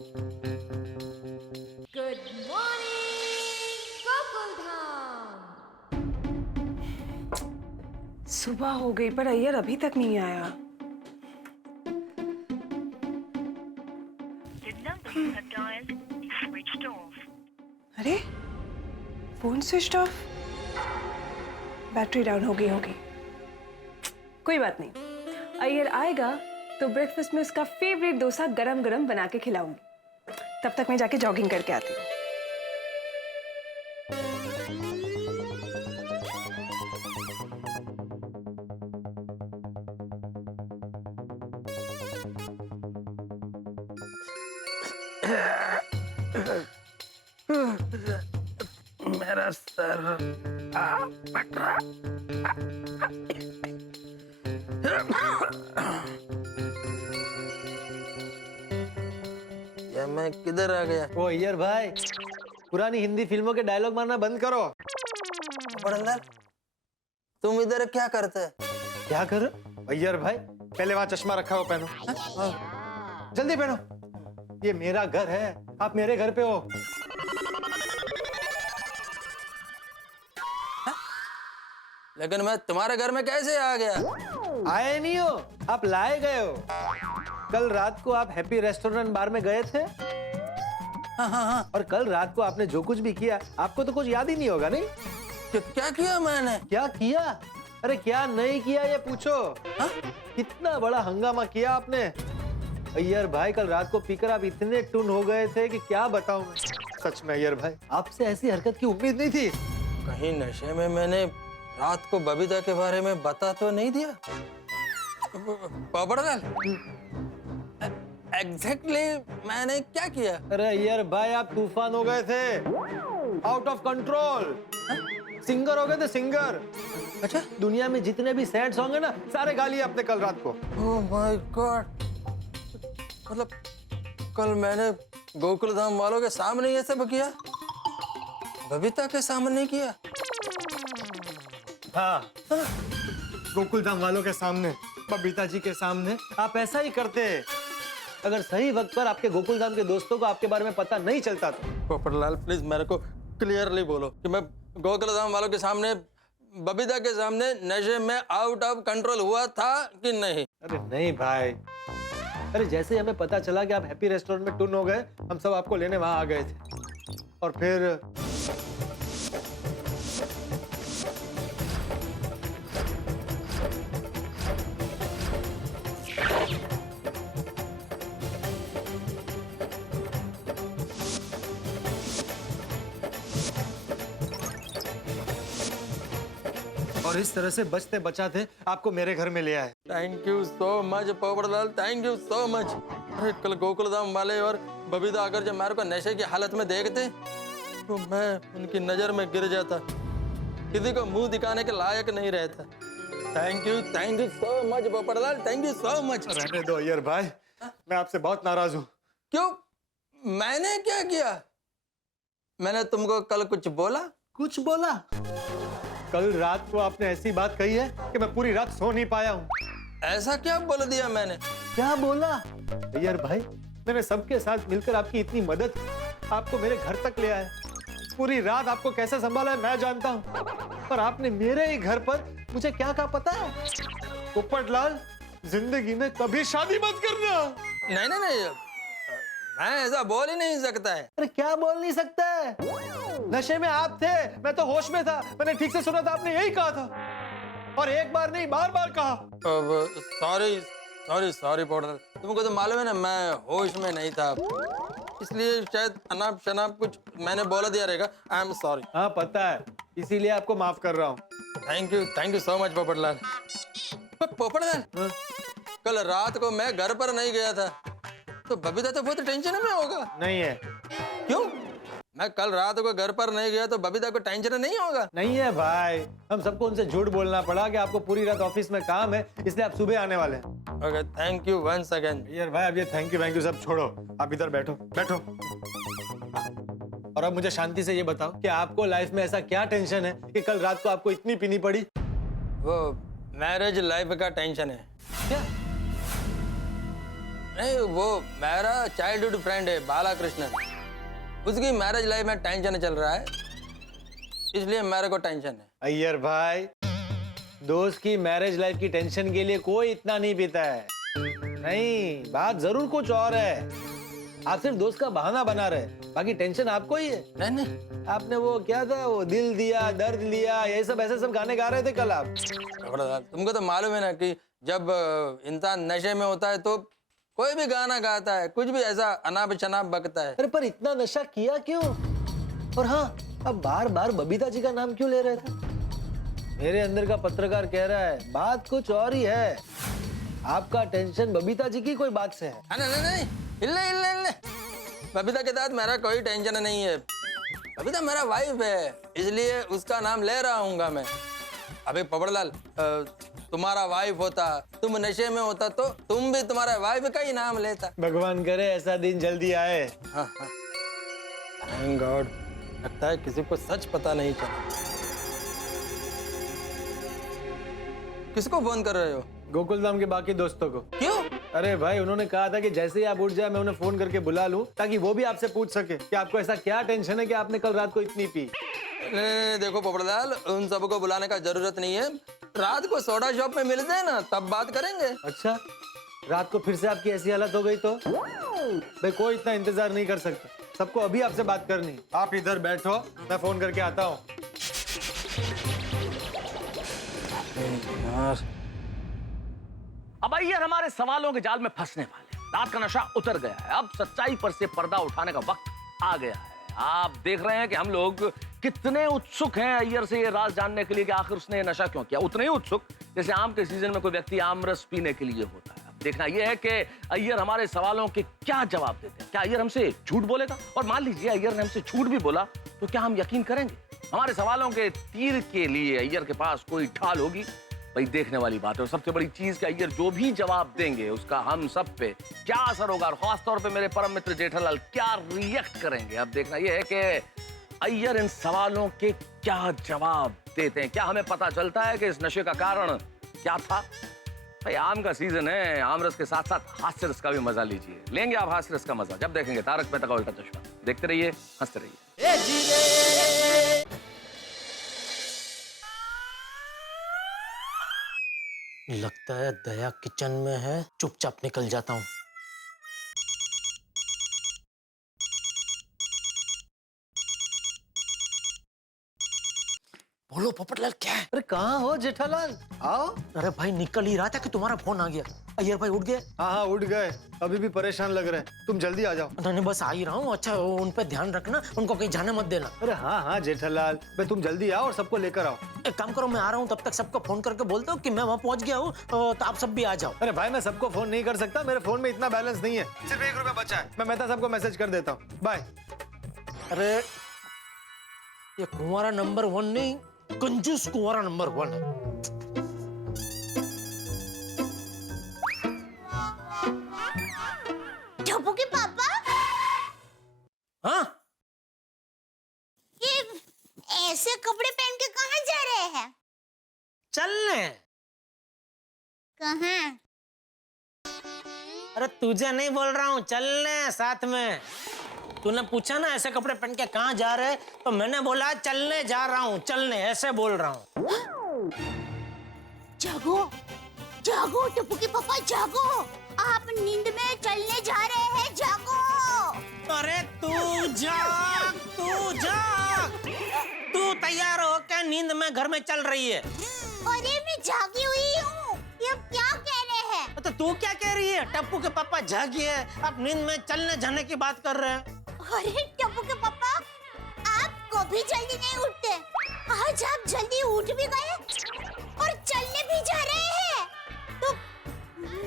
सुबह हो गई पर अय्यर अभी तक नहीं आया। अरे phone switch off, battery down हो गई होगी। कोई बात नहीं, अय्यर आएगा तो ब्रेकफास्ट में उसका फेवरेट डोसा गरम गरम बना के खिलाऊंगी। तब तक मैं जाके जॉगिंग करके आती हूँ। मेरा सर फट रहा। या मैं किधर आ गया? ओ अय्यर भाई, पुरानी हिंदी फिल्मों के डायलॉग मारना बंद करो। बड़ंदर, तुम इधर क्या करते? क्या कर? अय्यर भाई पहले वहां चश्मा रखा हो, पहनो। जल्दी पहनो। ये मेरा घर है, आप मेरे घर पे हो। लेकिन मैं तुम्हारे घर में कैसे आ गया? आए नहीं हो, आप लाए गए हो। कल रात को आप हैप्पी रेस्टोरेंट बार में गए थे। हाँ। और कल रात को आपने जो कुछ भी किया, आपको तो कुछ याद ही नहीं होगा, नहीं? क्या किया मैंने? क्या किया? अरे क्या नहीं किया ये पूछो। हाँ? कितना बड़ा हंगामा किया आपने। अय्यर भाई कल रात को पीकर आप इतने टुन हो गए थे कि क्या बताऊं मैं। सच में अय्यर भाई, आपसे ऐसी हरकत की उम्मीद नहीं थी। कहीं नशे में मैंने रात को बबीता के बारे में बता तो नहीं दिया? पोपटलाल, एग्जैक्टली मैंने क्या किया? अरे अय्यर भाई आप तूफान हो गए थे, आउट ऑफ कंट्रोल। सिंगर हो गए थे, सिंगर। अच्छा, दुनिया में जितने भी सैड सॉन्ग है ना, सारे गा लिए आपने कल रात को। ओह माय गॉड, मतलब कल मैंने गोकुल धाम वालों के सामने ये सब किया, बबीता के सामने किया? हाँ, गोकुल धाम वालों के सामने, बबीता जी के सामने आप ऐसा ही करते। अगर सही वक्त पर आपके गोकुल धाम के दोस्तों को आपके बारे में पता नहीं चलता तो। पोपटलाल प्लीज मेरे को क्लियरली बोलो कि मैं गोकुल धाम वालों के सामने, बबीता के सामने नशे में आउट ऑफ कंट्रोल हुआ था कि नहीं? अरे नहीं भाई, अरे जैसे ही हमें पता चला कि आप हैप्पी रेस्टोरेंट में टुन हो गए, हम सब आपको लेने वहां आ गए थे। और फिर और इस तरह से बचते बचाते आपको मेरे घर में ले आए। Thank you so much Popatlal, thank you so much. अरे कल गोकुल धाम वाले और बबीता अगर जब मेरे को नशे की हालत में देखते तो मैं उनकी नजर में गिर जाता, किसी को मुंह दिखाने के लायक नहीं रहता। Thank you so much Popatlal, thank you so much. रहने दो अय्यर भाई, मैं आपसे बहुत नाराज हूँ। क्यों? मैंने क्या किया? मैंने तुमको कल कुछ बोला? कुछ बोला? कल रात को आपने ऐसी बात कही है कि मैं पूरी रात सो नहीं पाया हूँ। ऐसा क्या बोल दिया मैंने? क्या बोला? अय्यर भाई, मैंने सबके साथ मिलकर आपकी इतनी मदद, आपको मेरे घर तक ले आया। पूरी रात आपको कैसे संभाला है मैं जानता हूँ, पर आपने मेरे ही घर पर मुझे क्या कहा पता है? पोपटलाल, जिंदगी में कभी शादी मत करना। नहीं, मैं ऐसा बोल ही नहीं सकता है। अरे क्या बोल नहीं सकता है? नशे में आप थे, मैं तो होश में था। मैंने ठीक से सुना था, आपने यही कहा था, और एक बार नहीं बार बार कहा। सॉरी पोपटलाल, तुमको तो मालूम है ना मैं होश में नहीं था, इसलिए शायद अनाप शनाप कुछ मैंने बोला दिया रहेगा। I am sorry. हाँ पता है, इसीलिए आपको माफ कर रहा हूँ। Thank you so much Popatlal. Popatlal, कल रात को मैं घर पर नहीं गया था तो बबीता तो बहुत टेंशन में होगा। नहीं है। क्यों? मैं कल रात को घर पर नहीं गया तो बबीता को टेंशन नहीं होगा? नहीं है भाई, हम सबको उनसे झूठ बोलना पड़ा कि आपको पूरी रात ऑफिस में काम है, इसलिए आप सुबह आने वाले हैं। Okay, thank you once again. यार भाई, अब ये थैंक यू सब छोड़ो, आप इधर बैठो बैठो। और अब मुझे शांति से ये बताओ कि आपको लाइफ में ऐसा क्या टेंशन है कि कल रात को आपको इतनी पीनी पड़ी? वो मैरिज लाइफ का टेंशन है। क्या? नहीं, वो मेरा चाइल्डहुड फ्रेंड है बाला कृष्णन, उसकी मैरिज लाइफ में टेंशन चल रहा है, इसलिए मेरे को टेंशन है। अय्यर भाई, दोस्त की मैरिज लाइफ की टेंशन के लिए कोई इतना नहीं पीता है। नहीं, बात जरूर कुछ और है। आप सिर्फ दोस्त का बहाना बना रहे, बाकी टेंशन आपको ही है। नहीं, आपने वो क्या था, वो दिल दिया दर्द लिया, ये सब ऐसे सब गाने गा रहे थे कल आप। तुमको तो मालूम है ना कि जब इंसान नशे में होता है तो कोई भी गाना गाता है, कुछ भी ऐसा अनाप शनाप बकता है। अरे पर इतना नशा किया क्यों? और हाँ, अब बार बार बबीता जी का नाम क्यों ले रहे थे? मेरे अंदर का पत्रकार कह रहा है बात कुछ और ही है। आपका टेंशन बबीता जी की कोई बात से है। नहीं, इल्ले। बबीता के साथ मेरा कोई टेंशन नहीं है। बबीता मेरा वाइफ है, इसलिए उसका नाम ले रहा हूँ मैं। अबे पोपटलाल, तुम्हारा वाइफ होता, तुम नशे में होता तो तुम भी तुम्हारा वाइफ का ही नाम लेता। भगवान करे ऐसा दिन जल्दी आए। हाँ। Thank God. लगता है किसी को सच पता नहीं चला। किसको फोन कर रहे हो? गोकुल धाम के बाकी दोस्तों को। क्यों? अरे भाई, उन्होंने कहा था कि जैसे ही आप उठ जाए मैं उन्हें फोन करके बुला लूं, ताकि वो भी आपसे पूछ सके कि आपको ऐसा क्या टेंशन है कि आपने कल रात को इतनी पी। देखो पोपटलाल, उन सबको बुलाने का जरूरत नहीं है। रात को सोडा शॉप में मिलते हैं ना, तब बात करेंगे। अच्छा, रात को फिर से आपकी ऐसी हालत हो गई तो? भाई, कोई इतना इंतजार नहीं कर सकता, सबको अभी आपसे बात करनी। आप इधर बैठो, मैं फोन करके आता हूँ। अब अय्यर हमारे सवालों के जाल में फंसने वाले हैं। रात का नशा उतर गया है, अब सच्चाई पर से पर्दा उठाने का वक्त आ गया है। आप देख रहे हैं कि हम लोग कितने उत्सुक हैं अय्यर से ये राज जानने के लिए कि आखिर उसने ये नशा क्यों किया। उतने ही उत्सुक जैसे आम के सीजन में कोई व्यक्ति आमरस पीने के लिए होता है। अब देखना यह है कि अय्यर हमारे सवालों के क्या जवाब देते हैं। क्या अय्यर हमसे झूठ बोलेगा? और मान लीजिए अय्यर ने हमसे झूठ भी बोला तो क्या हम यकीन करेंगे? हमारे सवालों के तीर के लिए अय्यर के पास कोई ढाल होगी? भाई, देखने वाली बात है। और सबसे बड़ी चीज कि अय्यर जो भी जवाब देंगे उसका हम सब पे क्या असर होगा, और खासतौर पे मेरे परम मित्र जेठालाल क्या रिएक्ट करेंगे। अब देखना यह है कि अय्यर इन सवालों के क्या जवाब देते हैं। क्या हमें पता चलता है कि इस नशे का कारण क्या था? भाई, आम का सीजन है, आम रस के साथ साथ हास्य रस का भी मजा लीजिए। लेंगे आप हास्य रस का मजा जब देखेंगे तारक मेहता का उल्टा चश्मा। देखते रहिए, हंसते रहिए। लगता है दया किचन में है, चुपचाप निकल जाता हूँ। बोलो पोपटलाल, क्या है? अरे कहाँ हो जेठालाल, आओ। अरे भाई, निकल ही रहा था कि तुम्हारा फोन आ गया। अय्यर भाई उठ गए? हाँ, उठ गए। अभी भी परेशान लग रहे हैं, तुम जल्दी आ जाओ। नहीं, बस आ ही रहा हूँ। अच्छा, उन पे ध्यान रखना, उनको कहीं जाने मत देना। अरे हाँ जेठालाल, भाई तुम जल्दी आओ और सबको लेकर आओ। एक काम करो, मैं आ रहा हूँ, तब तक सबको फोन करके बोलता हूँ कि मैं वहाँ पहुँच गया हूँ, तो आप सब भी आ जाओ। अरे भाई, मैं सबको फोन नहीं कर सकता, मेरे फोन में इतना बैलेंस नहीं है, सिर्फ 1 रुपया बचा है। मैं मेहता सबको मैसेज कर देता हूँ, बाय। अरे ये कुंवारा नंबर 1 नहीं, कंजूस कुंवारा नंबर 1 है। टप्पू के पापा, हाँ, ये ऐसे कपड़े पहन के कहाँ जा रहे हैं? चलने। कहाँ? अरे तुझे नहीं बोल रहा हूँ, चलने साथ में। तूने पूछा ना ऐसे कपड़े पहन के कहाँ जा रहे, तो मैंने बोला चलने जा रहा हूँ, चलने ऐसे बोल रहा हूँ। जागो, जागो टप्पू के पापा, जागो। आप नींद में चलने जा रहे हैं, जागो। अरे तू जाग, तू जाग। तू तैयार हो क्या? नींद में घर में चल रही है। अरे मैं जागी हुई हूँ, ये क्या कह रहे हैं? तो तू क्या कह रही है? टप्पू के पापा जागी है, आप नींद में चलने जाने की बात कर रहे हैं। अरे टप्पू के पापा, आप कभी जल्दी नहीं उठते। आज आप जल्दी उठ भी गए और चलने भी जा रहे हैं, तो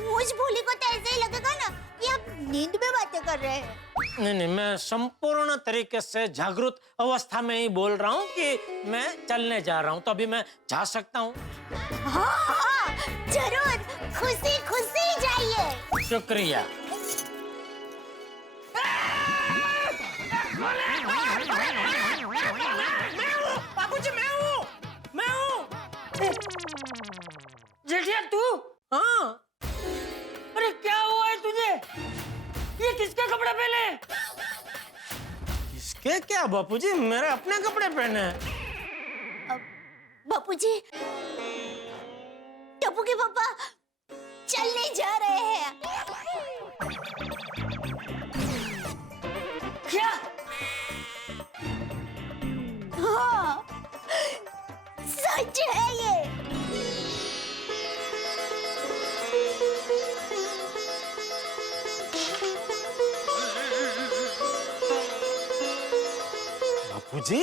मुझ भोली को तो ऐसे ही लगेगा ना कि आप नींद में बातें कर रहे हैं। नहीं, मैं संपूर्ण तरीके से जागरूक अवस्था में ही बोल रहा हूँ कि मैं चलने जा रहा हूँ, तो अभी मैं जा सकता हूँ। हाँ, जरूर, खुशी खुशी जाइए। शुक्रिया। बाबूजी, मैं हूँ। जेठिया तू? हाँ, अरे क्या हुआ है तुझे? ये किसके कपड़े पहने? इसके क्या बापूजी, मेरे अपने कपड़े पहने हैं। बापूजी, टप्पू के पापा चलने जा रहे हैं। क्या? हाँ, सच है ये। बापूजी,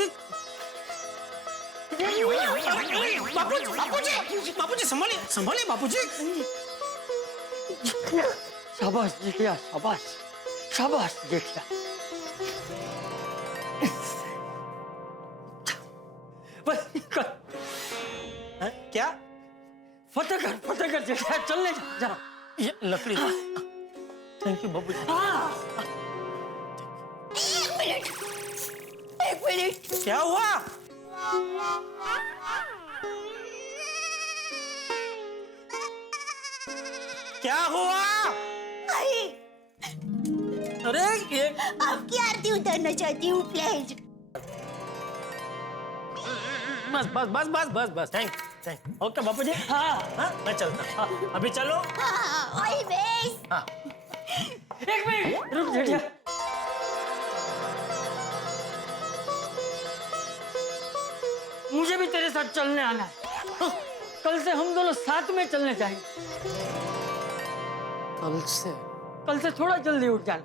बापूजी संभालिए बापूजी। शाबाश जेठिया, शाबाश, शाबाश जेठिया। बस कर। हैं? क्या? फतेह कर जेठिया, चलने जा। ये लकड़ी। थैंक यू बापूजी। एक मिनट। क्या हुआ? क्या हुआ? अरे ये आपकी आरती उतारना चाहती हूँ प्लीज। बस थैंक ओके बापूजी। हाँ, मैं चलता हूँ। हाँ, अभी चलो। हाँ, ऑलवेज। हाँ, एक मिनट रुक जेठिया। मुझे भी तेरे साथ चलने आना है। कल से हम दोनों साथ में चलने जाएंगे। कल से थोड़ा जल्दी उठ जाना,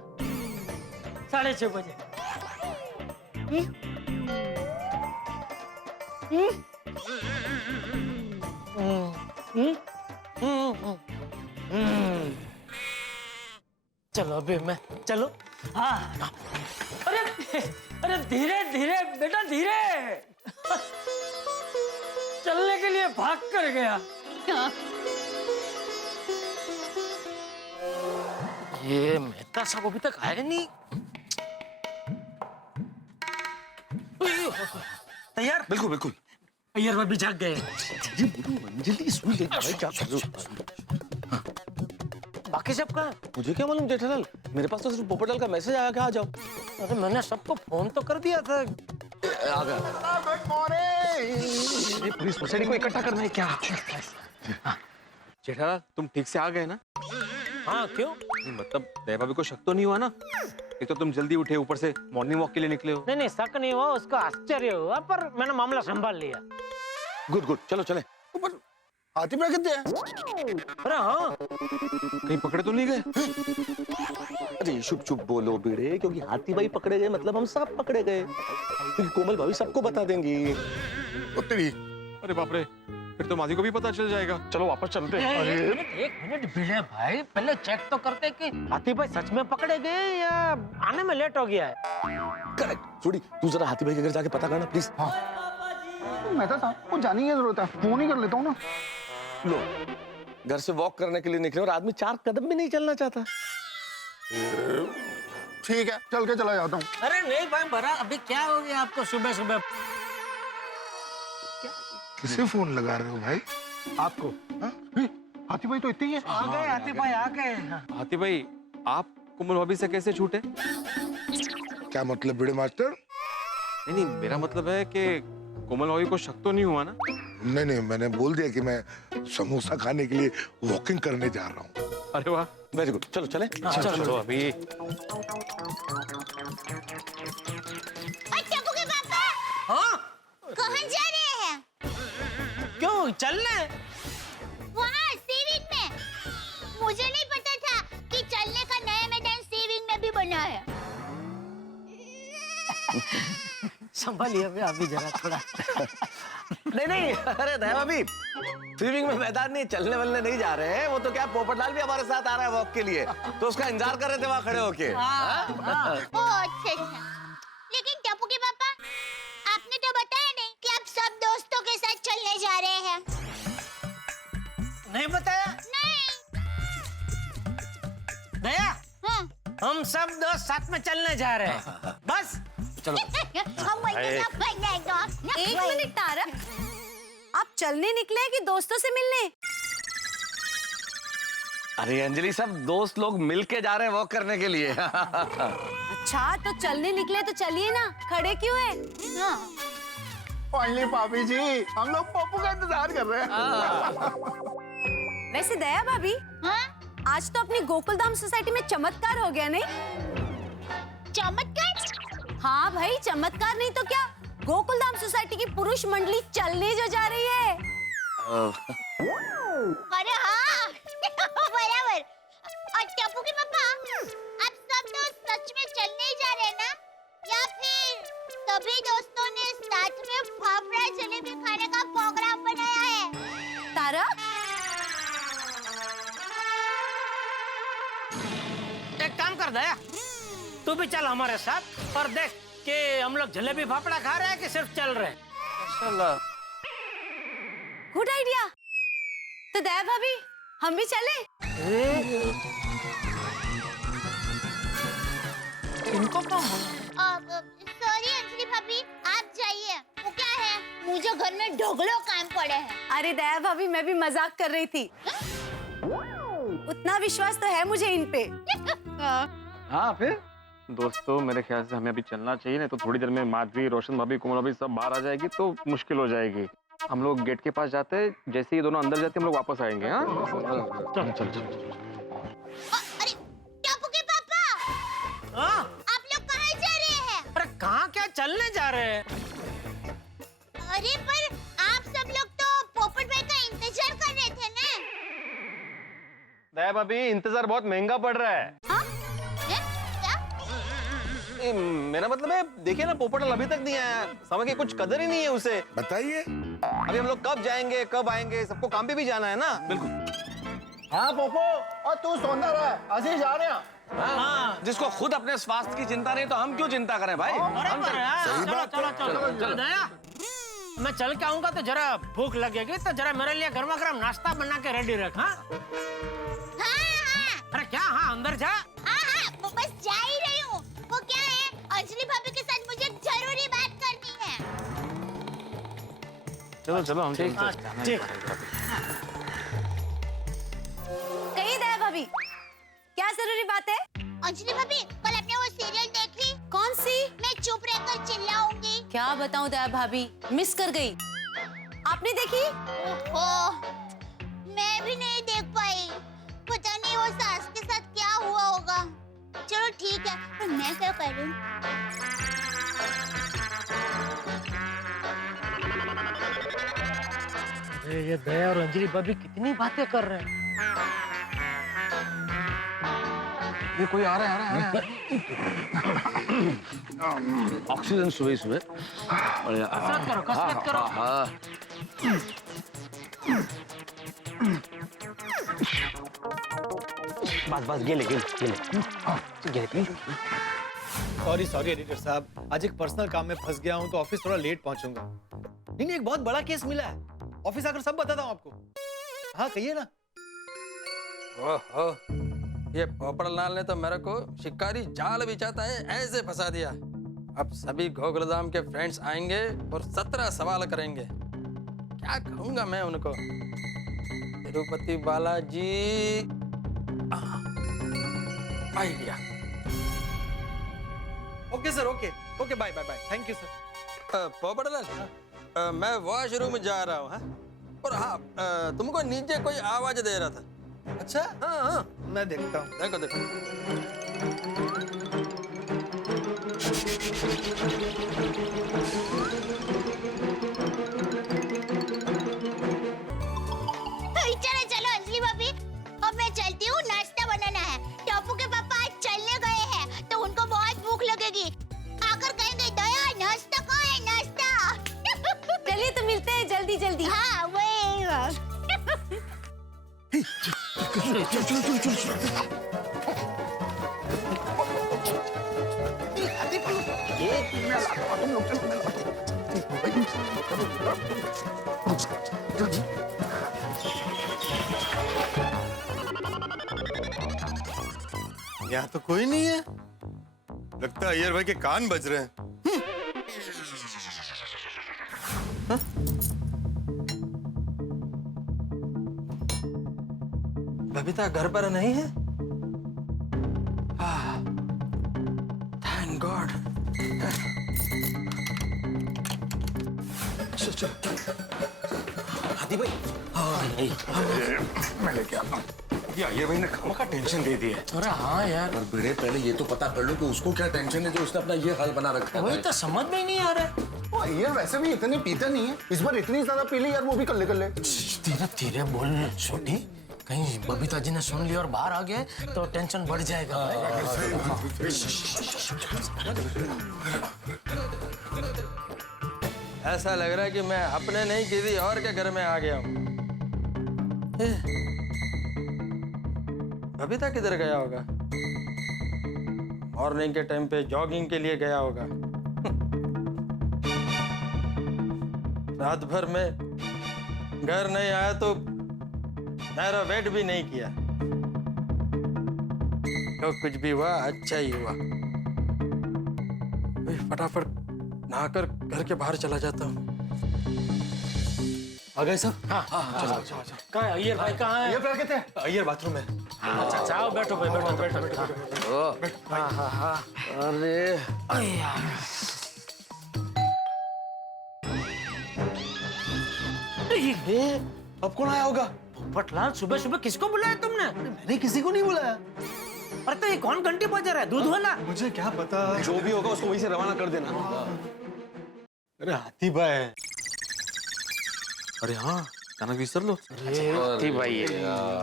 6:30 बजे। चलो अभी मैं चलो। हाँ। अरे धीरे धीरे बेटा, धीरे। चलने के लिए भाग कर गया। ये मेहता साहब अभी तक आए नहीं। तैयार? बिल्कुल बिल्कुल। अय्यर भाभी जाग गए। जी बोलो अंजलि, सुन ले भाई, क्या कर रहे हो? बाकी सब कहाँ? मुझे क्या मालूम जेठालाल, मेरे पास तो सिर्फ पोपटलाल का मैसेज आया कि आ जाओ। अरे मैंने सबको फोन तो कर दिया था। आ गया। Good morning. ये पुलिस सोसाइटी को इकट्ठा करना है क्या? जेठालाल, तुम ठीक से आ गए ना? हाँ, क्यों? नहीं, मतलब दया भाभी को शक तो नहीं हुआ ना? एक तो तुम जल्दी उठे, ऊपर से मॉर्निंग वॉक के लिए निकले हो। नहीं, शक नहीं हुआ, उसको आश्चर्य हुआ, पर मैंने मामला संभाल लिया। गुड, चलो चले। ऊपर हाथी पे कितने हैं? अरे हाँ, कहीं पकड़े तो नहीं गए? अरे चुप बोलो बेड़े, क्योंकि हाथी भाई पकड़े गए मतलब हम सब पकड़े गए, क्योंकि कोमल भाभी सबको बता देंगी। उत्तरी। अरे बाप रे, फिर तो माधी को भी पता चल जाएगा। चलो वापस चलते हैं। एक मिनट भिड़े भाई, पहले चेक तो करते कि हाथी भाई सच में पकड़े गए या आने में लेट हो गया है। करेक्ट। छोड़ी, तू जरा हाथी भाई के घर जाके पता करना प्लीज। हाँ। मेहता साहब को जाने की जरूरत है, फोन ही कर लेता हूँ ना। लो, घर से वॉक करने के लिए निकले और आदमी 4 कदम भी नहीं चलना चाहता। ठीक है, चल के चला जाता हूँ। अरे नहीं भाई, बड़ा अभी क्या हो गया आपको सुबह सुबह? किसे फोन लगा रहे हो भाई? आपको? हाँ? हाथी भाई तो इतने ही है। आ गए हाथी भाई, आ गए। हाथी भाई, आप कोमल भाभी से कैसे छूटे? क्या मतलब बड़े मास्टर? नहीं, मेरा मतलब है कि कोमल भाभी को शक तो नहीं हुआ ना? नहीं, मैंने बोल दिया कि मैं समोसा खाने के लिए वॉकिंग करने जा रहा हूँ। अरे वाह, वेरी गुड। चलो चले। चलो अभी। टप्पू के पापा, हाँ, कहाँ जा रहे हैं? क्यों चलने? वहाँ सीविंग में। मुझे नहीं पता था कि चलने का नया मैदान सीविंग में भी बना है। संभालिए अभी जरा थोड़ा। नहीं, अरे दया भाभी, स्विमिंग में मैदान नहीं, चलने वलने नहीं जा रहे हैं। वो तो क्या, पोपटलाल भी हमारे साथ आ रहा है वॉक के लिए, तो उसका इंतजार कर रहे थे वहां खड़े होके। ओ अच्छा। लेकिन टप्पू के पापा, आपने तो बताया नहीं कि आप सब दोस्तों के साथ चलने जा रहे हैं। नहीं बताया? नहीं। दया, हाँ। हम सब दोस्त साथ में चलने जा रहे हैं। बस चलो। एक मिनट तारा, आप चलने निकले कि दोस्तों से मिलने? अरे अंजलि, सब दोस्त लोग मिलके जा रहे हैं वॉक करने के लिए। अच्छा, तो चलने निकले तो चलिए ना, खड़े क्यों है? हाँ। फाइनली भाभी जी, हम लोग पप्पू का इंतजार कर रहे हैं। वैसे दया भाभी, हाँ? आज तो अपनी गोकुलधाम सोसाइटी में चमत्कार हो गया, नहीं? चमत्कार? हाँ भाई, चमत्कार नहीं तो क्या, गोकुलधाम सोसाइटी की पुरुष मंडली चलने जो जा रही है। अरे हाँ, बराबर। और टप्पू के पापा, आप सब दोस्त सच में चलने जा रहे हैं ना? या फिर सभी दोस्तों ने साथ में फाफड़ा जलेबी खाने का प्रोग्राम बनाया है? तारा, एक काम कर दया, तू भी चल हमारे साथ और देख कि हम लोग जलेबी फाफड़ा खा रहे हैं कि सिर्फ चल रहे हैं। Good idea. तो दया भाभी, हम भी चले? इनको कौन? सॉरी अंजलि भाभी, आप जाइए। वो क्या है, मुझे घर में ढोगलो काम पड़े हैं। अरे दया भाभी, मैं भी मजाक कर रही थी। उतना विश्वास तो है मुझे इन पे। हाँ फिर दोस्तों, मेरे ख्याल से हमें अभी चलना चाहिए, नहीं तो थोड़ी देर में माधवी, रोशन भाभी, कोमल भाभी सब बाहर आ जाएगी तो मुश्किल हो जाएगी। हम लोग गेट के पास जाते हैं, जैसे ही दोनों अंदर जाते हम लोग वापस आएंगे। हाँ चल चल चल। अरे टप्पू के पापा, हाँ? आप लोग कहाँ जा रहे हैं? अरे कहाँ क्या, चलने जा रहे हैं। अरे पर आप सब लोग तो पोपट भाई का इंतजार कर रहे थे ना? दया भाभी, इंतजार बहुत महंगा पड़ रहा है। हाँ? क्या? मेरा मतलब है, देखिए ना, पोपटलाल अभी तक नहीं आया, समय की कुछ कदर ही नहीं है उसे। बताइए। अभी हम लोग कब जाएंगे, कब आएंगे, सबको काम पे भी जाना है ना। बिल्कुल। हाँ पोपो, और तू सौंदा रहा, अजी जा रहे हैं। हाँ, जिसको खुद अपने स्वास्थ्य की चिंता नहीं तो हम क्यों चिंता करें भाई। बराबर है। चलो चलो चलो चलो दया, मैं चल के आऊंगा तो जरा भूख लगेगी, तो जरा मेरे लिए गर्मा गर्म नाश्ता बना के रेडी रख। हाँ हाँ। अरे क्या, हाँ अंदर जा। हाँ, वो बस जा ही रही हूँ। वो क्या है, अंजलि भाभी के साथ मुझे जरूरी बात करनी है। चलो चलो हम ठीक। कही दया भाभी, क्या जरूरी बात है? अंजलि भाभी, कल आपने वो सीरियल देखी? कौन सी? मैं चुप रहकर चिल्लाऊंगी। क्या बताऊं दया भाभी, मिस कर गई। आपने देखी? ओहो, मैं भी नहीं देख पाई। पता नहीं वो सास के साथ क्या हुआ होगा। चलो ठीक है, पर मैं क्या करूं? ये दया और अंजलि भाभी कितनी बातें कर रहे हैं। ये कोई आ रहा है, ऑक्सीजन सुबह सुबह। कसरत करो, कसरत करो। बस गेले। सॉरी एडिटर साहब, आज एक पर्सनल काम में फंस गया हूँ तो ऑफिस थोड़ा लेट पहुंचूंगा। नहीं, एक बहुत बड़ा केस मिला है, ऑफिस आकर सब बताता हूँ आपको। हाँ कहिए ना। ओहो, ये पोपटलाल ने तो मेरे को शिकारी जाल बिछाता है ऐसे फंसा दिया। अब सभी गोकुलधाम के फ्रेंड्स आएंगे और 17 सवाल करेंगे। क्या कहूंगा मैं उनको? Tirupati Balaji, idea. Okay sir, okay bye thank you sir. Popatlal, मैं वॉशरूम जा रहा हूँ। हाँ? और हाँ, तुमको नीचे कोई आवाज दे रहा था। अच्छा, हाँ, मैं देखता हूँ। देखो। चलो अंजलि भाभी, अब मैं चलती हूँ, नाश्ता बनाना है। टप्पू के पापा आज चलने गए हैं तो उनको बहुत भूख लगेगी। आकर कहेंगे, दया नाश्ता कहाँ है, नाश्ता। चलिए तो मिलते हैं जल्दी जल्दी। हाँ वही। यहाँ तो कोई नहीं है, लगता है अय्यर भाई के कान बज रहे हैं। बबीता घर पर नहीं है? Thank God. हाथी भाई, मैं लेके आता हूँ। ये अय्यर भाई ने खामखा टेंशन दे दी है। अरे हाँ यार, पर बेड़े पहले ये तो पता कर लो कि उसको क्या टेंशन है जो उसने अपना ये हाल बना रखा है। वही तो समझ में ही नहीं आ रहा है। वो अय्यर वैसे भी इतने पीते नहीं है, इस बार इतनी ज्यादा पी ली यार, वो भी कर ले। धीरे धीरे बोल छोटी, कहीं बबीता जी ने सुन लिया और बाहर आ गए तो टेंशन बढ़ जाएगा। ऐसा लग रहा है कि मैं अपने नहीं किसी और के घर में आ गया हूँ। बबीता किधर गया होगा? मॉर्निंग के टाइम पे जॉगिंग के लिए गया होगा। रात भर में घर नहीं आया तो मेरा वेट भी नहीं किया। तो कुछ भी हुआ अच्छा ही हुआ। फटाफट नहाकर घर के बाहर चला जाता हूँ। आ गए सब? हाँ, चलो। कहाँ है अय्यर भाई? कहाँ है? अय्यर भाई कहते हैं अय्यर बाथरूम में। अच्छा जाओ, बैठो भाई, बैठो। हाँ। अरे अब कौन आया होगा? पोपटलाल, सुबह सुबह किसको बुलाया तुमने? मैंने किसी को नहीं बुलाया। अरे तो ये कौन घंटी बजा रहा है? दूध वाला? मुझे क्या पता। जो भी होगा उसको वहीं से रवाना कर देना। अरे हाथी भाई। अरे हाँ, गाना भी सर लो। हाथी भाई है।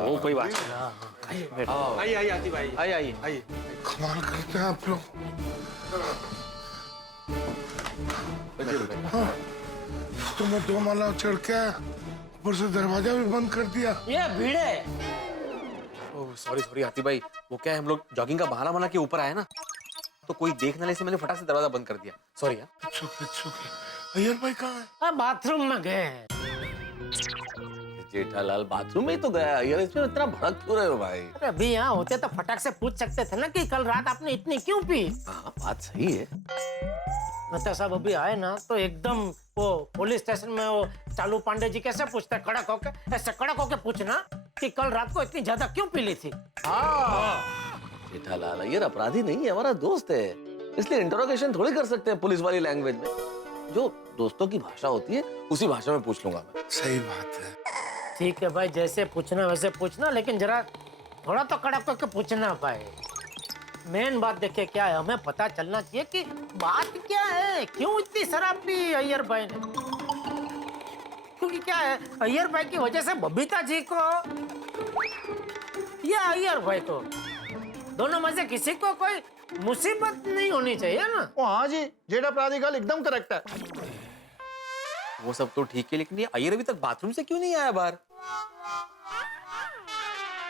वो कोई बात आइए हाथी भाई। आइए। कमाल करते हैं आप लोग। तो मैं 2 माला चढ़ के ऊपर से दरवाजा भी बंद कर दिया। ये भीड़ है। सॉरी हाथी भाई, वो क्या है, हम लोग जॉगिंग का बहाना बना के ऊपर आए ना, तो कोई देख ना ले से मैंने फटाक से दरवाजा बंद कर दिया। सॉरी यार। अय्यर भाई कहाँ है? बाथरूम में गए हैं। जेठालाल बाथरूम में ही तो गया यार, इसमें इतना भड़क क्यों रहे हो भाई? अरे अभी यहाँ होते तो फटाक से पूछ सकते थे ना कि कल रात आपने इतनी क्यों पी। हाँ बात सही है। मतलब साहब अभी आए ना तो एकदम वो पुलिस स्टेशन में वो चालू पांडे जी कैसे पूछते, कड़क होके, ऐसे कड़क होके पूछना कि कल रात को इतनी ज्यादा क्यों पी ली थी। जेठालाल अय्यर अपराधी नहीं है, हमारा दोस्त है, इसलिए इंटरोगेशन थोड़ी कर सकते हैं पुलिस वाली लैंग्वेज में। जो दोस्तों की भाषा होती है उसी भाषा में पूछ लूंगा मैं। सही बात है। ठीक है भाई, जैसे पूछना वैसे पूछना, लेकिन जरा थोड़ा तो कड़क होके पूछना भाई। मेन बात देखिए क्या है, हमें पता चलना चाहिए कि बात क्या है, क्यों इतनी शराब पी अय्यर भाई ने। क्योंकि क्या है, अय्यर भाई की वजह से बबीता जी को या अय्यर भाई को, दोनों में से किसी को कोई मुसीबत नहीं होनी चाहिए ना। ओ हाँ जी, जेठा प्राधिकार एकदम करेक्ट है। वो सब तो ठीक है, लेकिन ये अय्यर अभी तक बाथरूम से क्यों नहीं आया बाहर?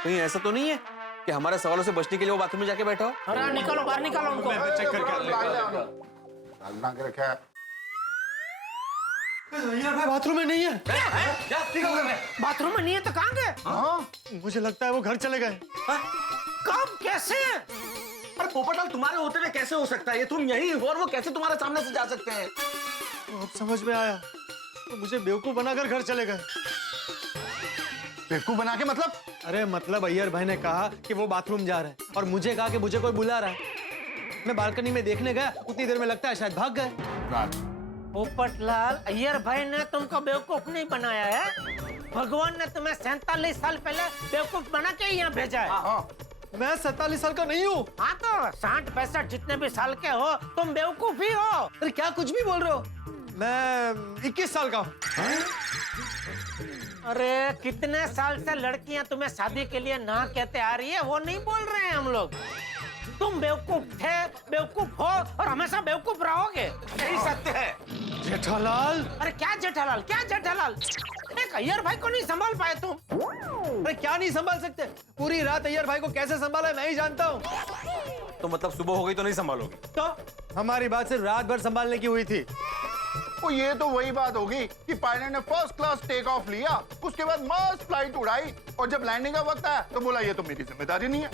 कहीं ऐसा तो नहीं है कि हमारे सवालों से बचने के लिए वो बाथरूम में जाके बैठा हो? अरे निकालो बाहर, निकालो उनको। चेक करके डालना के रखा है। अय्यर भाई बाथरूम में नहीं है। बाथरूम में नहीं है तो कहाँ गए? हाँ मुझे लगता है वो घर चले गए। कब, कैसे? पर पोपटलाल तुम्हारे होते हुए कैसे हो सकता है? ये तुम यही हो और वो कैसे तुम्हारे सामने से जा सकते हैं? अब समझ में आया, तो मुझे बेवकूफ बनाकर घर चले गए। बेवकूफ बना के मतलब? अरे मतलब अय्यर भाई ने कहा कि वो बाथरूम जा रहे हैं और मुझे कहा कि मुझे कोई बुला रहा है। मैं बालकनी में देखने गया, उतनी देर में लगता है शायद भाग गए। पोपटलाल, अय्यर भाई ने तुमको बेवकूफ नहीं बनाया है, भगवान ने तुम्हें 47 साल पहले बेवकूफ बना के यहाँ भेजा है। मैं 47 साल का नहीं हूँ। हाँ तो 60-65 जितने भी साल के हो तुम बेवकूफ ही हो। अरे क्या कुछ भी बोल रहे हो? मैं 21 साल का हूँ। अरे कितने साल से लड़कियां तुम्हें शादी के लिए ना कहते आ रही है, वो नहीं बोल रहे हैं हम लोग। तुम बेवकूफ थे, बेवकूफ हो और हमेशा बेवकूफ रहोगे, यही सत्य है। जेठालाल। अरे क्या जेठालाल, क्या जेठालाल? एक अय्यर भाई को नहीं संभाल पाए तुम? अरे क्या नहीं संभाल सकते? पूरी रात अय्यर भाई को कैसे संभाला है मैं ही जानता हूँ। तो मतलब सुबह हो गई तो नहीं संभालोगे? तो हमारी बात सिर्फ रात भर संभालने की हुई थी। वो ये तो वही बात होगी कि पायलट ने फर्स्ट क्लास टेक ऑफ लिया, उसके बाद मस्त फ्लाइट उड़ाई और जब लैंडिंग का वक्त आया तो बोला ये तो मेरी जिम्मेदारी नहीं है।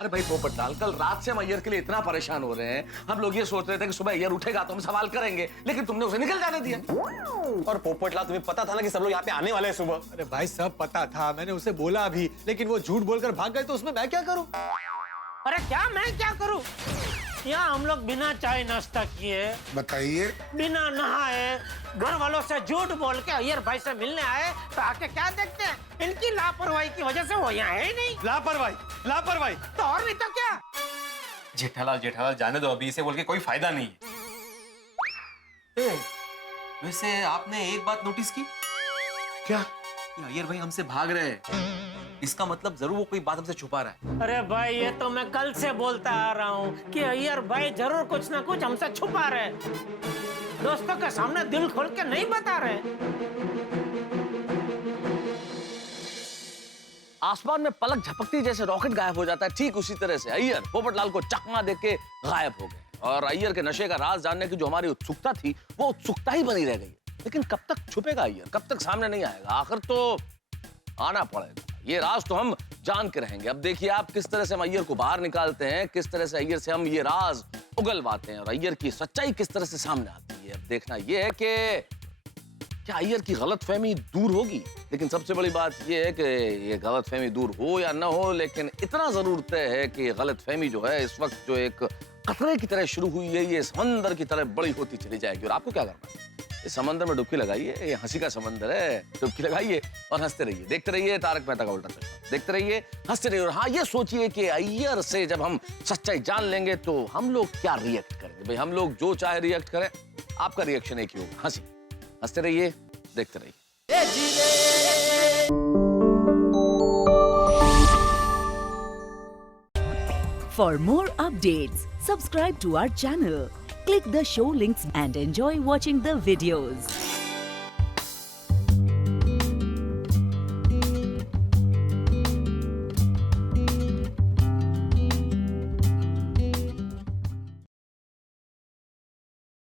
अरे भाई पोपटलाल, कल रात से हम अय्यर के लिए इतना परेशान हो रहे हैं। हम लोग ये सोच रहे थे कि सुबह अय्यर उठेगा तो हम सवाल करेंगे, लेकिन तुमने उसे निकल जाने दिया। और पोपटलाल, तुम्हें पता था ना कि सब लोग यहाँ पे आने वाले हैं सुबह। अरे भाई सब पता था, मैंने उसे बोला भी, लेकिन वो झूठ बोलकर भाग गए तो उसमें मैं क्या करूं? अरे क्या मैं क्या करूं? यहाँ हम लोग बिना चाय नाश्ता किए, बताइए। बिना नहाए, घर वालों से झूठ बोल के अय्यर भाई से मिलने आए तो आके क्या देखते हैं? इनकी लापरवाही की वजह से वो यहाँ है ही नहीं। लापरवाही तो और नहीं तो क्या? जेठालाल जाने दो, अभी इसे बोल के कोई फायदा नहीं है। वैसे आपने एक बात नोटिस की क्या? कि अय्यर भाई हमसे भाग रहे हैं। इसका मतलब जरूर वो कोई बात हमसे छुपा रहा है। अरे भाई ये तो मैं कल से बोलता आ रहा हूँ कि अय्यर भाई जरूर कुछ ना कुछ हमसे छुपा रहे, दोस्तों के सामने दिल खोल के नहीं बता रहे। आसमान में पलक झपकती जैसे रॉकेट गायब हो जाता है, ठीक उसी तरह से अय्यर पोपटलाल को चकमा देके गायब हो गए। और अय्यर के नशे का राज जानने की जो हमारी उत्सुकता थी वो उत्सुकता ही बनी रह गई। लेकिन कब तक छुपेगा अय्यर, कब तक सामने नहीं आएगा? आखिर तो आना पड़ेगा। ये राज तो हम जान के रहेंगे। अब देखिए आप किस तरह से हम अय्यर को बाहर निकालते हैं, किस तरह से अय्यर से हम ये राज उगलवाते हैं और अय्यर की सच्चाई किस तरह से सामने आती है। अब देखना ये है कि क्या अय्यर की गलतफहमी दूर होगी। लेकिन सबसे बड़ी बात ये है कि ये गलतफहमी दूर हो या ना हो, लेकिन इतना जरूर तय है कि गलतफहमी जो है इस वक्त जो एक कतरे की तरह शुरू हुई है, ये समंदर की तरह बड़ी होती चली जाएगी। और आपको क्या करना है? इस समंदर में डुबकी लगाइए, ये हंसी का समंदर है, डुबकी लगाइए और हंसते रहिए, देखते रहिए तारक मेहता का उल्टा चश्मा, देखते रहिए, हंसते रहिए। और हाँ, ये सोचिए कि अय्यर से जब हम सच्चाई जान लेंगे तो हम लोग क्या रिएक्ट करेंगे। भाई हम लोग जो चाहे रिएक्ट करें, आपका रिएक्शन एक ही होगा, हंसी। हंसते रहिए, देखते रहिए। For more updates, subscribe to our channel, click the show links and enjoy watching the videos.